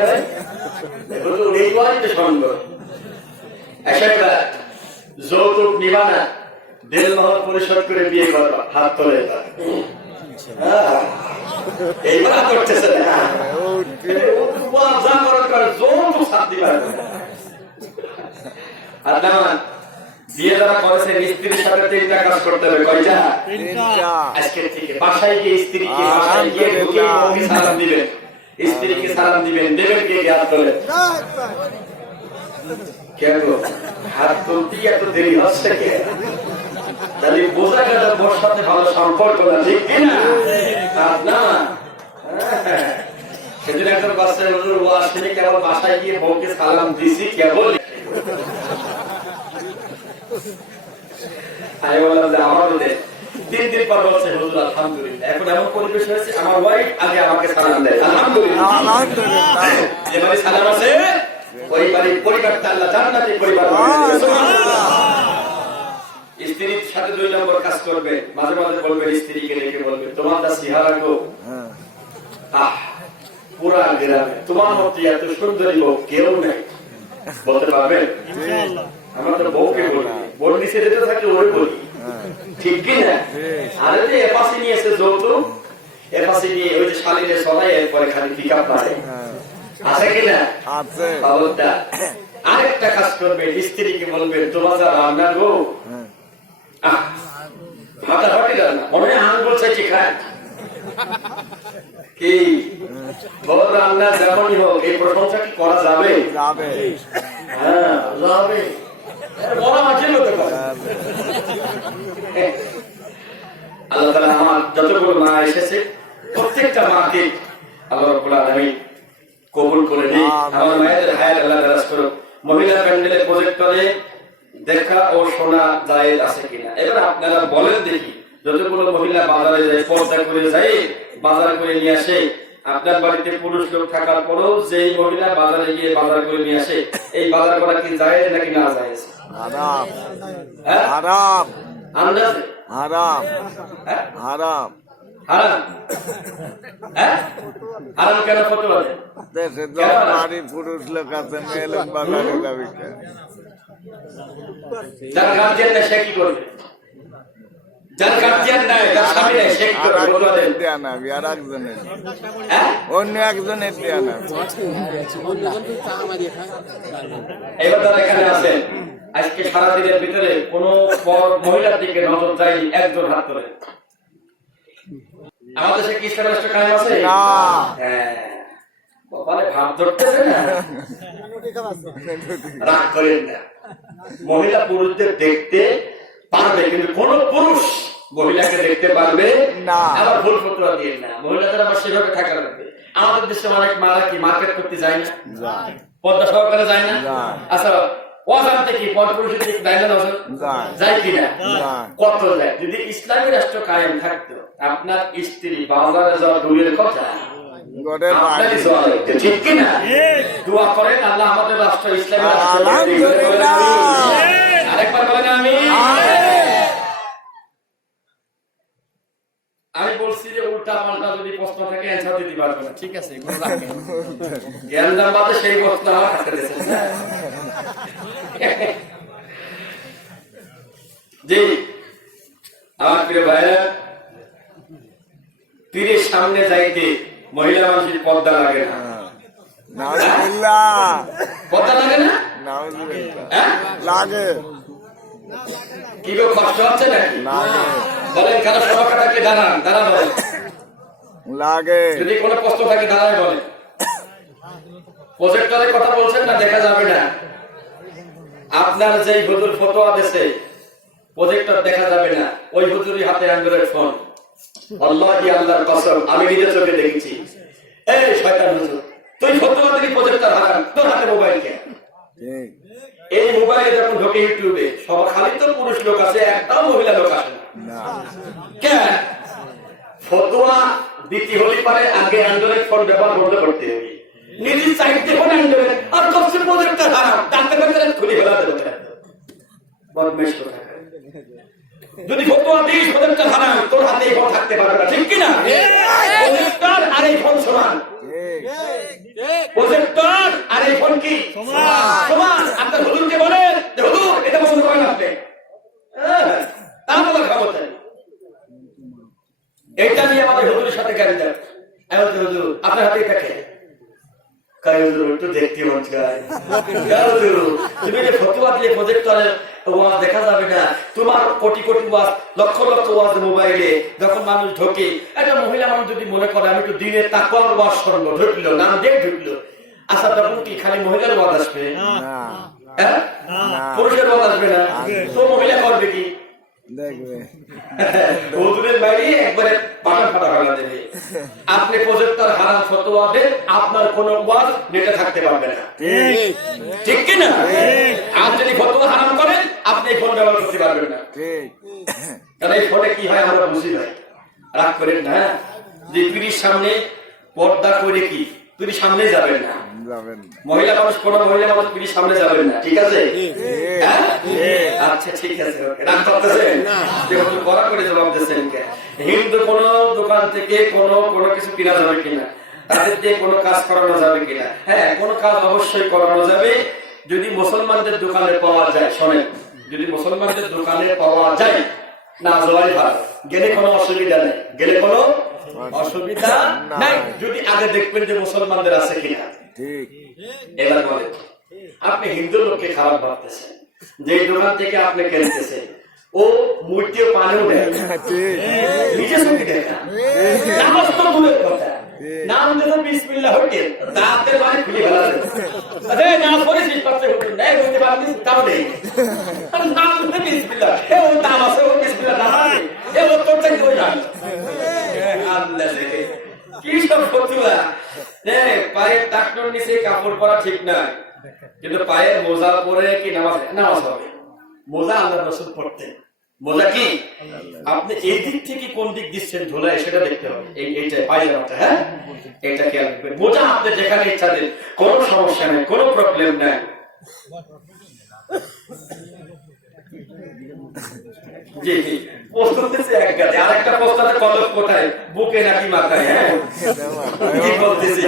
যৌতুক নিবা না, দেড় মহল পরিশোধ করে বিয়ে করবা, হাত তোলে। এইবার করতেছে না, যৌতুক শান্তি পাবে। আর না বিয়ে যারা করেছে স্ত্রীর সাথে 3টা কাজ করতে হবে। কয়টা? আজকে থেকে বাসায় গিয়ে স্ত্রীকে বাসায় গিয়ে ঢুকে সালাম দিবেন, স্ত্রীকে সালাম দিবেন, দেবেন কে হাত তোলে। কেন হাত তুলতে এত দেরি হচ্ছে? কে তাহলে বোঝা গেল ওর সাথে ভালো সম্পর্ক না, ঠিক কিনা? না সেদিন একজন বাচ্চার আসলে কেবল বাসায় গিয়ে বউকে সালাম দিছি কেবল, আমি বললাম যে আমার 3 দিন পর বলছে হুজুর আলহামদুলিল্লাহ এখন এমন পরিবেশ হয়েছে আমার ওয়াইফ আগে আমাকে সালাম দেয়, আলহামদুলিল্লাহ। এবারে সালাম আছে পরিবারটা আল্লাহ জান্নাতি পরিবার বানিয়ে দিবে। স্ত্রীর সাথে 2 নম্বর কাজ করবে, মাঝে মাঝে বলবে, স্ত্রীকে রেখে বলবে, তোমার দা সিহারা গো, পুরা গ্রামে তোমার মতো এত সুন্দরী বউ কেউ নেই। বলতে পারবেন? আমরা তো বউকে বলি, বোন নিচে যেতে থাকলে ওই বলি, ঠিক কি না? আরে যে এপাশে নিয়েছে যৌতুক, এপাশে নিয়ে ওই যে শালীরে সবাই এরপরে খালি পিক আপ মারে, আছে কিনা? আরেকটা কাজ করবে, স্ত্রীকে বলবে, তোমার যা রান্না গো, ফাটাফাটি রান্না, মনে আঙুল চাইছে খায় কি বড় রান্না যেমনই হোক, এই প্রশংসা কি করা যাবে? যাবে, হ্যাঁ যাবে, বড় মাঝে হতে পারে। আল্লাহ তাআলা আমার যতগুলো মা এসেছে প্রত্যেকটা মাকে আল্লাহ রাব্বুল আলামিন কবুল করে নিন। আমার মায়েদের হায়াত আল্লাহ দারাজ করুন। মহিলা প্যান্ডেলের প্রজেক্টরে দেখা ও শোনা জায়েজ আছে কিনা এবার আপনারা বলেন দেখি। যতগুলো মহিলা বাজারে যায়, পর্দা করে যায়, বাজার করে নিয়ে আসে, আপনার বাড়িতে পুরুষ লোক থাকার পরেও যেই মহিলা বাজারে গিয়ে বাজার করে নিয়ে আসে, এই বাজার করা কি জায়েজ নাকি না জায়েজ? হারাম, হ্যাঁ হারাম, আন্দাজে হারাম, হ্যাঁ হারাম। হারাম, হ্যাঁ হারাম কেন করতে পারে? দেশে তো নারী পুরুষ লোক আছে, মেয়ে লোক বাজারে যাবে কেন? যার গার্জিয়ান না সে কি করবে? যার গার্জিয়ান নাই, যার স্বামী নাই, সে কি করবে? বলবেন দেয়া না, আর একজনের, হ্যাঁ অন্য একজনের দেয়া না। এবার তারা এখানে আছেন, আজকে সারাদিনের ভিতরে কোন মহিলার দিকে নজর যায়নি, একজন হাত করে। আমাদের দেশে কি ইসলাম রাষ্ট্র কায়েম আছে? না। হ্যাঁ, কপালে ভাব ধরতেছে না, রাগ করেন না। মহিলা পুরুষদের দেখতে পারবে, কিন্তু কোন পুরুষ মহিলাকে দেখতে পারবে না। আবার ভুল ফতোয়া দিয়ে না। মহিলাদের আবার সেভাবে থাকা লাগবে। আমাদের দেশে অনেক মারা কি মার্কেট করতে যায় না, পর্দা সহকারে যায় না? আচ্ছা, অজান্তে কি পরপুরুষের দিকে যায় না? যায় কিনা? কত যায়। যদি ইসলামী রাষ্ট্র কায়েম থাকতো, আপনার স্ত্রী বাজারে যাওয়া দূরের কথা, আপনারই যাওয়া লাগতো, ঠিক কিনা? দোয়া করেন আল্লাহ আমাদের রাষ্ট্র ইসলামী রাষ্ট্র। আরেকবার বলেন আমি। আমি বলছি যে উল্টা পাল্টা যদি প্রশ্ন থাকে অ্যান্সার দিতে পারবো না, ঠিক আছে? জ্ঞান দাম বাদে সেই প্রশ্ন আমার কাছে দিয়েছেন। জি আমার প্রিয় ভাইরা, পীরের সামনে যাইতে মহিলা মানুষের পর্দা লাগে না। পর্দা লাগে না? লাগে। কি গো, কষ্ট হচ্ছে নাকি? বলেন কেন? সবাইকে দাঁড়ান, দাঁড়ান বলেন। লাগে। যদি কোনো কষ্ট থাকে দাঁড়ায় বলেন। প্রজেক্টরের কথা বলছেন না, দেখা যাবে না। আপনার যেই হুজুর ফতোয়া দিয়েছে, প্রজেক্টর দেখা যাবে না, ওই হুজুরই হাতে অ্যান্ড্রয়েড ফোন। আল্লাহি আল্লাহর কসম, আমি নিজের চোখে দেখেছি। এই শয়তান হুজুর, তুই ফতোয়া দিলি প্রজেক্টর হারান, তোর হাতে মোবাইল কেন? এই মোবাইলে যখন ঢোকে ইউটিউবে, সব খালি তো পুরুষ লোক আছে, একটাও মহিলা লোক আসে না। কেন? ফতোয়া দিতে হলে পারে আগে অ্যান্ড্রয়েড ফোন ব্যবহার করতে হবে। নিজের চাইতে ফোন অ্যান্ড্রয়েড, আর কষ্ট প্রজেক্টর হারান, জানতে পারতেন খুলে ফেলাতে হবে। বদমেশ কথা। যদি ফতোয়া দিস প্রজেক্টর হারান, তোর হাতে এই ফোন থাকতে পারবে না, ঠিক কিনা? প্রজেক্টর আর এই ফোন সমান। প্রজেক্টর আর এই ফোন কি সমান? আপনার হুজুরকে বলেন যে হুজুর এটা পছন্দ করেন আপনি, তা বলার ক্ষমতা নেই। এটা নিয়ে আমাদের হুজুরের সাথে জ্ঞান দেন। হুজুর আপনার হাতে এটা কে? হুজুর একটু দেখতে মন চায়। তুমি যে ফতোয়া দিয়ে প্রজেক্টরের ওয়াজ দেখা যাবে না, তোমার কোটি কোটি ওয়াজ, লক্ষ লক্ষ ওয়াজ মোবাইলে যখন মানুষ ঢোকে, একটা মহিলা মানুষ যদি মনে করে আমি তো দিনে তাকওয়ার ওয়াজ শুনবো, ঢুকলো নাম দিয়ে ঢুকলো, আচ্ছা তখন কি খালি মহিলার ওয়াজ আসবে? হ্যাঁ, পুরুষের ওয়াজ আসবে না? তো মহিলা করবে কি? হুজুরের বাইরে একবারে পাটা ফাটা ফেলা দেবে। আপনি প্রজেক্টর হারাম ফতোয়া দেন, আপনার কোন ওয়াজ নেটে থাকতে পারবে না, ঠিক কিনা? আর যদি ফতোয়া হারাম করেন, আপনি ফোন ব্যবহার করতে পারবেন না। কারণ এই ফোনে কি হয় আমরা বুঝি ভাই, রাগ করেন না। যে পীরের সামনে পর্দা করে কি তুমি সামনে যাবেন না, যাবেন না। মহিলা মানুষ কোন মহিলা মানুষ তুমি সামনে যাবেন না, ঠিক আছে? হ্যাঁ? আচ্ছা ঠিক আছে, রাগ করতেছেন? যেহেতু কড়া করে জবাব দিচ্ছেন। হিন্দু কোন দোকান থেকে কোনো কিছু কিনা যাবে কিনা, তাদের দিয়ে কোনো কাজ করানো যাবে কিনা? হ্যাঁ, কোনো কাজ অবশ্যই করানো যাবে যদি মুসলমানদের দোকানে পাওয়া যায়। শোনেন, যদি মুসলমানদের দোকানে পাওয়া যায়, না যাওয়াই ভালো, গেলে কোনো অসুবিধা নেই, গেলে কোনো অসুবিধা নাই, যদি আগে দেখবেন যে মুসলমানদের আছে কিনা। ঠিক। এবার বলেন, আপনি হিন্দু লোককে খারাপ ভাবতেছেন, যে দোকান থেকে আপনি কিনতেছেন ও মূর্তিও পানিও দেয়, নিজে চোখে দেখা, নামাজ তো দূরের কথা, নাম দিতে বিসমিল্লাহ হইতে দাঁতের বাড়ি খুলে ফেলা যায়। আরে নামাজ পড়েছিস পাশে হতো না, বলতে পারছিস তাও নেই, নাম দিতে বিসমিল্লাহ, এ ও নাম আছে, ও বিসমিল্লাহ নাম আছে, এ ও তোর থেকে ওই নাম। আল্লাহ রে, কি সব ফতুয়া! পায়ের টাকনোর নিচে কাপড় পরা ঠিক না, কিন্তু পায়ের মোজা পরে কি নামাজ হবে? মোজা আল্লাহ রাসূল পড়তেন। মোজা কি আপনি এই দিক থেকে কোন দিক দিচ্ছেন ঝোলায় সেটা দেখতে হবে। এইটা পায়জামাটা, হ্যাঁ, এটা খেয়াল রাখবেন। মোজা আপনি যেখানে ইচ্ছা দেন, কোনো সমস্যা নেই, কোনো প্রবলেম নাই। জি জি, প্রস্তুত এক গাছে, আর একটা প্রস্তাবে কলম কোথায়, বুকে নাকি মাথায়? হ্যাঁ, কি বলতেছি?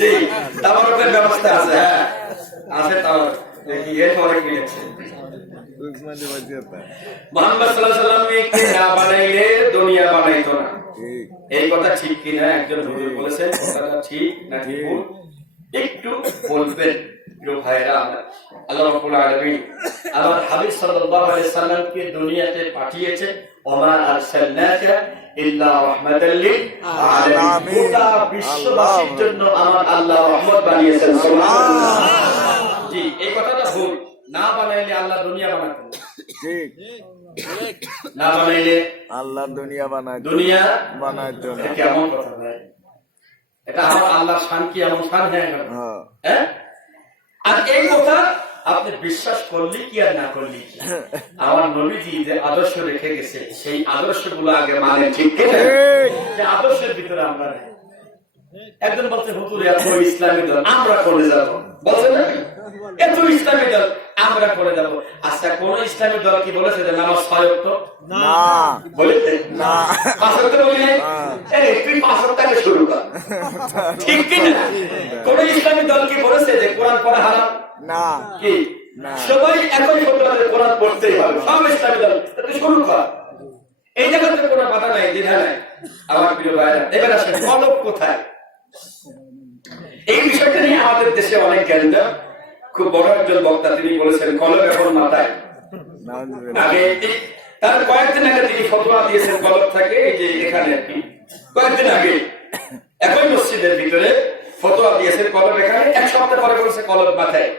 জি, তামারকের ব্যবস্থা আছে, হ্যাঁ আছে, তাও দেখি এরপরে কি আছে। মুহাম্মদ সাল্লাল্লাহু আলাইহি ওয়াসাল্লামকে না বানাইলে দুনিয়া বানাইতো না, এই কথা ঠিক কিনা? একজন হুজুর বলেছেন, কথাটা ঠিক নাকি ভুল একটু বলবেন প্রিয় ভাইরা। আল্লাহ রাব্বুল আলামিন আমার হাবিব সাল্লাল্লাহু আলাইহি ওয়াসাল্লামকে দুনিয়াতে পাঠিয়েছেন, ওমা আরসালনাকা ইল্লা রাহমাতাল লিল আলামিন, গোটা বিশ্ববাসীর জন্য আমার আল্লাহ রহমত বানিয়েছেন। সুবহানাল্লাহ। জি, এই কথাটা ভুল, না বানাইলে আল্লাহ দুনিয়া বানাতেন। ঠিক। না বানাইলে আল্লাহ দুনিয়া বানাইতো না। কেমন কথা ভাই? এটা আমার আল্লাহর শান কি এমন শান হয়ে গেল? হ্যাঁ, আর এই কথা আপনি বিশ্বাস করলে কি আর না করলে কি, আমার নবীজি যে আদর্শ রেখে গেছে সেই আদর্শ গুলো আগে মানে, ঠিক কিনা? যে আদর্শের ভিতরে আমরা নেই। একজন বলছে হুজুর এত ইসলামী দল আমরা করে যাবো, বলছে না এত ইসলামী দল আমরা করে যাবো। আচ্ছা, কোন ইসলামী দল কি বলেছে যে নামাজ 5 ওয়াক্ত? না, বলেছে না। 5 ওয়াক্ত বলি নাই? এই তুই 5 ওয়াক্ত শুরু কর, ঠিক কি না? কোন ইসলামী দল কি বলেছে যে কোরআন পড়া হারাম? না। কি সবাই একই ফতোয়া যে কোরআন পড়তেই হবে, সব ইসলামী দল, তুই শুরু কর। এই জায়গাতে কোনো বাধা নাই, দ্বিধা নাই। আমার প্রিয় ভাইরা, এবার আসেন কলব কোথায়? এই বিষয়টা নিয়ে আমাদের দেশে অনেক জ্ঞান, খুব বড় একজন বক্তা তিনি বলেছেন কলব এখন মাথায়। আগে তার কয়েকদিন আগে তিনি ফতোয়া দিয়েছেন কলব থাকে এই যে এখানে, কয়েকদিন আগে একই মসজিদের ভিতরে ফতোয়া দিয়েছেন কলব এখানে, এক সপ্তাহ পরে বলছে কলব মাথায়।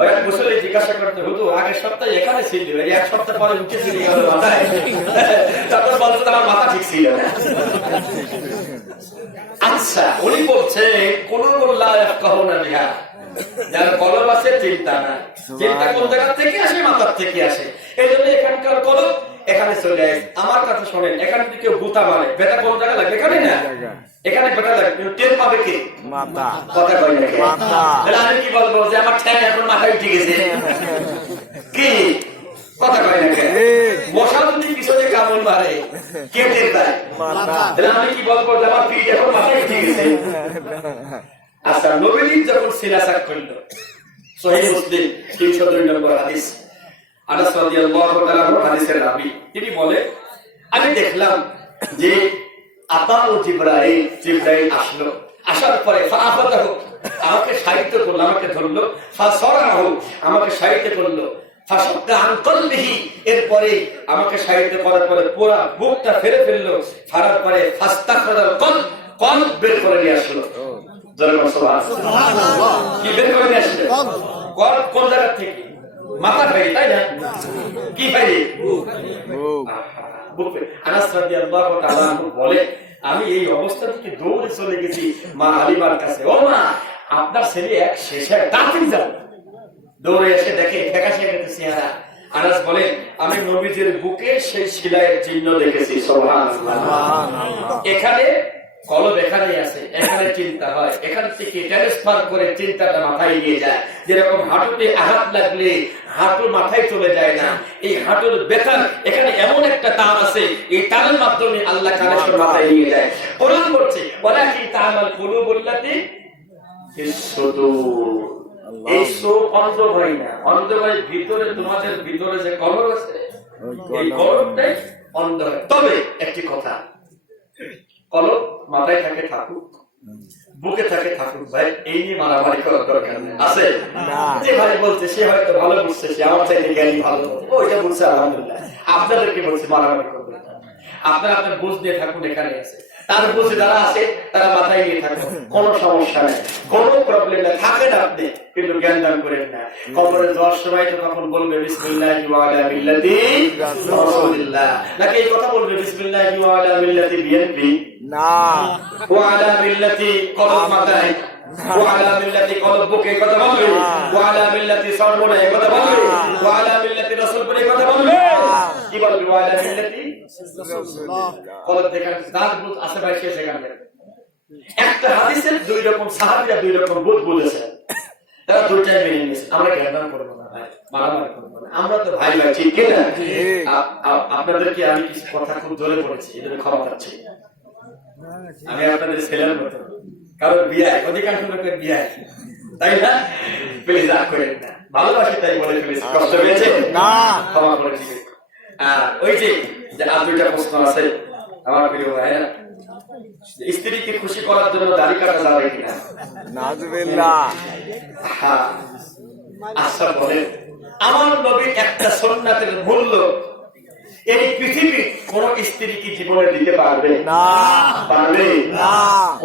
ওই এক মুসল্লি জিজ্ঞাসা করতে হতো, আগের সপ্তাহে এখানে ছিল, এই এক সপ্তাহ পরে উঠে ছিল মাথায়। তারপর বলছে আমার মাথা ঠিক ছিল না। আচ্ছা, উনি বলছে কোন বিহা, যার কলব আছে চিন্তা না, চিন্তা কোন জায়গা থেকে আসে? মাথার থেকে আসে। এই জন্য এখানকার কলব এখানে চলে আসে। আমার কথা শোনেন, এখানে যদি কেউ গুতা মারে, বেটা কোন জায়গা লাগবে? এখানে না, এখানে বেটা লাগবে, টের পাবে কে? মাথা। কথা কয় না কে? মাথা। আমি কি বলবো যে আমার ঠ্যাং এখন মাথায় উঠে গেছে? কি কথা কয় না কে? মশা যদি পিছনে কামড় মারে কে টের পায়? মাথা। আমি কি বলবো যে আমার পিঠ এখন মাথায় উঠে গেছে? আচ্ছা, নবীজি যখন সিরাসাক করল, সহিহ মুসলিম 302 নম্বর হাদিস, আনাস রাদিয়াল্লাহু তাআলা হাদিসের রাবী, তিনি বলে আমি দেখলাম যে আতাউ জিবরাইল আসলো, আসার পরে ফাআখাযাহু আমাকে সাহিত্য করলো, আমাকে ধরলো, ফাসরাহু আমাকে সাহিত্য করলো, ফাশাক্কা আন কলবিহি এরপরে আমাকে সাহিত্য করার পরে পুরো বুকটা ফেরে ফেললো, ফারার পরে ফাস্তাখরাল কলব বের করে নিয়ে আসলো। কি বের করে নিয়ে আসলো? কলব কোন জায়গা থেকে? মাথা থেকে, তাই না? কি ভাই? আনাস রাদিয়াল্লাহু তাআলা বলে আমি এই অবস্থা থেকে দৌড়ে চলে গেছি মা হালিমার কাছে, ও মা আপনার ছেলে এক শেষে তাড়াতাড়ি যাও। দৌড়ে এসে দেখে ফ্যাকাশে গেছে চেহারা। আনাস বলে আমি নবীজির বুকে সেই সেলাইয়ের চিহ্ন দেখেছি। সুবহানাল্লাহ। এখানে কলব এখানে আছে, এখানে চিন্তা হয়, এখান থেকে ট্রান্সফার করে চিন্তাটা মাথায় নিয়ে যায়। যেরকম হাঁটুতে আঘাত লাগলে হাঁটু মাথায় চলে যায় না, এই হাঁটুর বেতার এখানে এমন একটা তার আছে, এই তারের মাধ্যমে আল্লাহ কানেকশন মাথায় নিয়ে যায়। কোরআন বলছে ওয়ালাকিন তা'মাল কুলুবুল্লাতী ফিস সুদূর। এই চোখ অন্ধ হয় না, অন্ধ হয় ভিতরে, তোমাদের ভিতরে যে কলব আছে এই কলবটাই অন্ধ হয়। তবে একটি কথা, কলব মাথায় থাকে থাকুক, বুকে থাকে থাকুক, ভাই এই নিয়ে মারামারি করার দরকার নেই। আছে যে ভাই বলছে সে হয়তো ভালো বুঝছে, সে আমার চাইতে জ্ঞানী ভালো, ওইটা বুঝছে আলহামদুলিল্লাহ। আপনাদেরকে বলছে মারামারি করবেন না, আপনারা আপনার বুঝ দিয়ে থাকুন, এখানে আছে। তার বুঝে যারা আছে তারা মাথায় নিয়ে থাকুন, কোনো সমস্যা নেই, কোনো প্রবলেম নেই, থাকেন আপনি, কিন্তু জ্ঞান দান করেন না। কবরে যাওয়ার সময় তো তখন বলবে বিসমিল্লাহি ওয়া আলা মিল্লাতি রাসূলিল্লাহ, নাকি এই কথা বলবে বিসমিল্লাহি ওয়া আলা মিল্লাতি বিএনপি না, ওয়া আলা মিল্লাতি কলব মাথায়, ওয়া আলা মিল্লাতি কলব বুকে কথা বলবে, ওয়া আলা মিল্লাতি সরমনে কথা বলবে, ওয়া আলা মিল্লাতি রাসূলপুরে কথা বলবে। কি বলবে ওয়া আলা মিল্লাতি কলব দেখা দাঁত বুঝ আছে ভাই, সে সেখানে একটা হাদিসের দুই রকম সাহাবীরা দুই রকম বুঝ বুঝেছেন, তারা দুইটাই মেনে নিয়েছে। আমরা জ্ঞান করবো না ভাই, মারামারি করবো না, আমরা তো ভাই ভাই, ঠিক কিনা? আপনাদেরকে আমি কিছু কথা খুব জোরে বলেছি, এজন্য ক্ষমা চাচ্ছি। আমি আপনাদের ছেলের মতো, কারণ বিয়ে, অধিকাংশ লোকের বিয়ে, তাই না? প্লিজ রাগ করেন না, ভালোবাসি তাই বলে ফেলেছি, কষ্ট পেয়েছে না, ক্ষমা করে দিবেন। আর ওই যে আর দুইটা প্রশ্ন আছে আমার প্রিয় ভাইয়া, স্ত্রীকে খুশি করার জন্য দাড়ি কাটা যাবে কিনা? নাউজুবিল্লাহ। হ্যাঁ, আচ্ছা বলেন, আমার নবীর একটা সুন্নাতের মূল্য এই পৃথিবীর কোন স্ত্রী কি জীবনে দিতে পারবে না? পারবে না।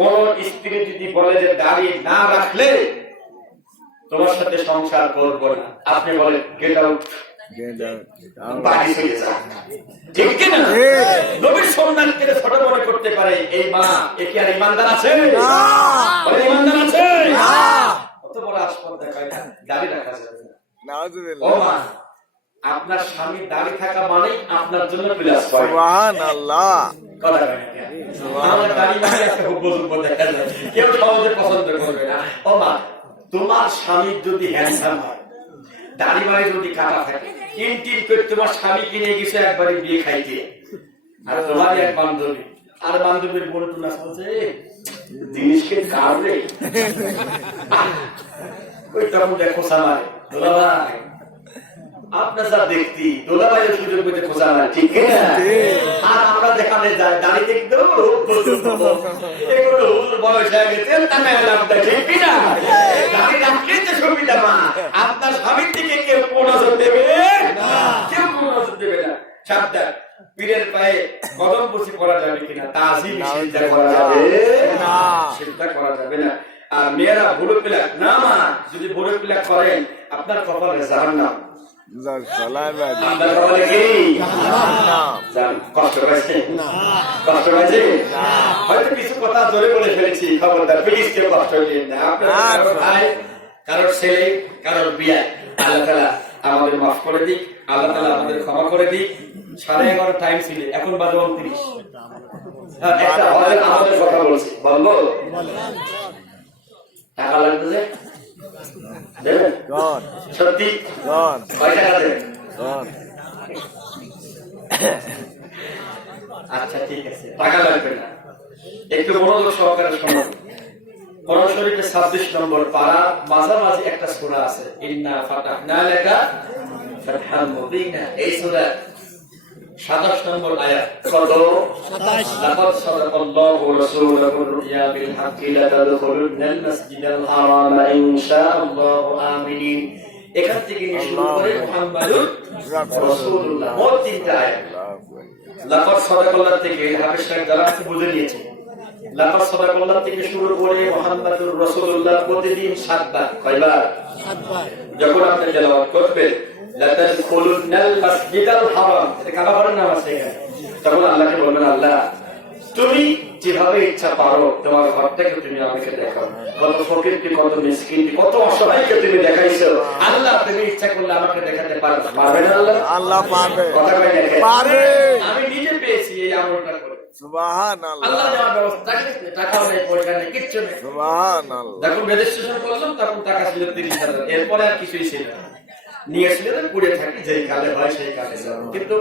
কোন স্ত্রী যদি বলে যে দাড়ি না রাখলে তোমার সাথে সংসার করবো না, আপনি বলেন গেট আউট, বাড়ি চলে যান, ঠিক কিনা? নবীর সুন্নাতকে ছোট মনে করতে পারে এই মা, এ কি আর ইমানদার আছে? ইমানদার আছে? কত বড় আসপদ দেখায়, দাড়ি রাখা যাবে না। নাউজুবিল্লাহ। ও মা, আপনার স্বামী দাড়ি থাকা মানে আপনার জন্য প্লাস পয়েন্ট। সুবহানাল্লাহ। কথা বলেন না, আমার দাড়ি মানে একটা খুব বুজুর্গ দেখা যায়, কেউ সহজে পছন্দ করবে না। ও মা, তোমার স্বামী যদি হ্যান্ডসাম হয়, দাড়ি বাড়ি যদি কাটা থাকে, ইনটিন করে তোমার স্বামী কিনে গেছে একবারে বিয়ে খাইতে, আর তোমার এক বান্ধবী, আর বান্ধবীর বোন টুনা বলছে জিনিসকে কাটবে, ওই তখন দেখো সামারে দোলাভাই, আপনার যা দেখতি দোলাভাইয়ের সুযোগ পেতে খোঁজা না, ঠিক কিনা? আর আমরা যেখানে যাই দাঁড়িয়ে দেখতো এগুলো বয়স হয়ে গেছে, ঠিক কিনা? দাঁড়িয়ে রাখলে তো সুবিধা মা, আপনার স্বামীর দিকে কেউ কোন নজর দেবে না, কেউ কোন নজর দেবে না। সাবধান, পীরের পায়ে কদম বসি করা যাবে কিনা, তাজিম সিজদা করা যাবে না, সিজদা করা যাবে না। আর মেয়েরা ভুরু প্লাক না মা, যদি ভুরু প্লাক করেন আপনার কপালে জাহান্নাম, আপনার কপালে কি জাহান্নাম। কষ্ট পাইছে? কষ্ট পাইছে? হয়তো কিছু কথা জোরে বলে ফেলেছি, খবরদার প্লিজ কেউ কষ্ট দিন না। আপনার ভাই, কারোর ছেলে, কারোর বিয়ে, আল্লাহ তাআলা আমাদের মাফ করে দিক, আল্লাহ তাআলা আমাদের ক্ষমা করে দিক। 11:30 টাইম ছিল, এখন বাজে 29। একটা আমাদের কথা বলছি, বলবো? টাকা লাগবে যে দেবেন? সত্যি কয় টাকা দেবেন? আচ্ছা ঠিক আছে, টাকা লাগবে না, একটু মনোযোগ সহকারে শোনো। কোরআন শরীফে 26 নম্বর পারা মাঝামাঝি একটা সূরা আছে, ইন্না ফাতাহনা লাকা ফাতহান মুবিনা। এই সূরা 27 নম্বর আয়াত, কত? 27। লাকাদ সাদাকাল্লাহু রাসূলাহুর রুয়া বিল হাক্কি লা তাদখুলুনাল মাসজিদাল হারামা ইনশাআল্লাহু আমিনিন। এখান থেকে নিয়ে শুরু করে মুহাম্মাদুর রাসূলুল্লাহ, মোট 3টা আয়াত। লাকাদ সাদাকাল্লাহ থেকে হাফেজ সাহেব যারা বুঝে নিয়েছে, লাকাদ সাদাকাল্লাহ থেকে শুরু করে মুহাম্মাদুর রাসূলুল্লাহ প্রতিদিন 7 বার, কয়বার? 7 বার। যখন আপনি তেলাওয়াত করবেন লা তাদখুলুনাল মাসজিদাল হারাম, এটা কাবা ঘরের নাম আছে এখানে, তখন আল্লাহকে বলবেন আল্লাহ তুমি যেভাবে ইচ্ছা পারো তোমার ঘরটাকে তুমি আমাকে দেখাও, কত ফকিরকে, কত মিসকিনকে, কত অসহায়কে তুমি দেখাইছো, আল্লাহ তুমি ইচ্ছা করলে আমাকে দেখাতে পারবে না? আল্লাহ? আল্লাহ পারবে। কথা কই দেখে পারবে। আমি নিজে পেয়েছি এই আমলটা করে। সুবহানাল্লাহ আল্লাহ দেওয়ার ব্যবস্থা টাকাও নেই, পয়সা নেই, কিচ্ছু নেই। সুবহানাল্লাহ যখন রেজিস্ট্রেশন করলাম তখন টাকা ছিল 30,000, এরপরে আর কিছুই ছিল না। নিয়েছিলেন পুড়ে থাকি, যেই কালে হয় সেই কালে যাবো। কিন্তু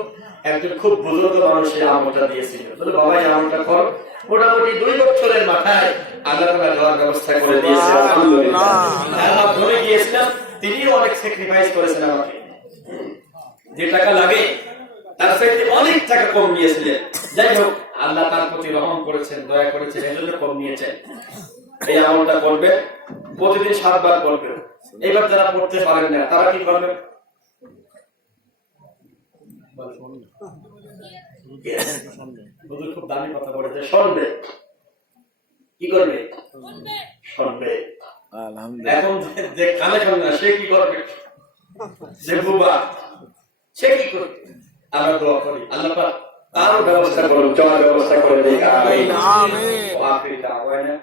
একজন খুব বুজুর্গ মানুষ এই আমলটা দিয়েছিল, বলে বাবা এই আমলটা করো। মোটামুটি 2 বছরের মাথায় আল্লাহ তাআলা দেওয়ার ব্যবস্থা করে দিয়েছে, আলহামদুলিল্লাহ। যার মাধ্যমে গিয়েছিলাম, তিনিও অনেক স্যাক্রিফাইস করেছেন আমাকে। যে টাকা লাগে তার চাইতে অনেক টাকা কম নিয়েছিলেন। যাই হোক, আল্লাহ তার প্রতি রহম করেছেন, দয়া করেছেন, এই জন্য কম নিয়েছেন। এই আমলটা করবে, প্রতিদিন 7 বার করবে। এবার যারা পড়তে পারেন না তারা কি করবে? খুব দামি কথা বলেছে, শুনবে। কি করবে? শুনবে। আলহামদুলিল্লাহ এখন যে কানে শুনবে না সে কি করবে? যে বুবা সে কি করবে? আমরা দোয়া করি আল্লাহ পাক তারও ব্যবস্থা করুন, জমার ব্যবস্থা করে দিই। আমিন। আমিন। ওয়া আখির দাওয়ানা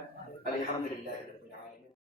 আলহামদুলিল্লাহ।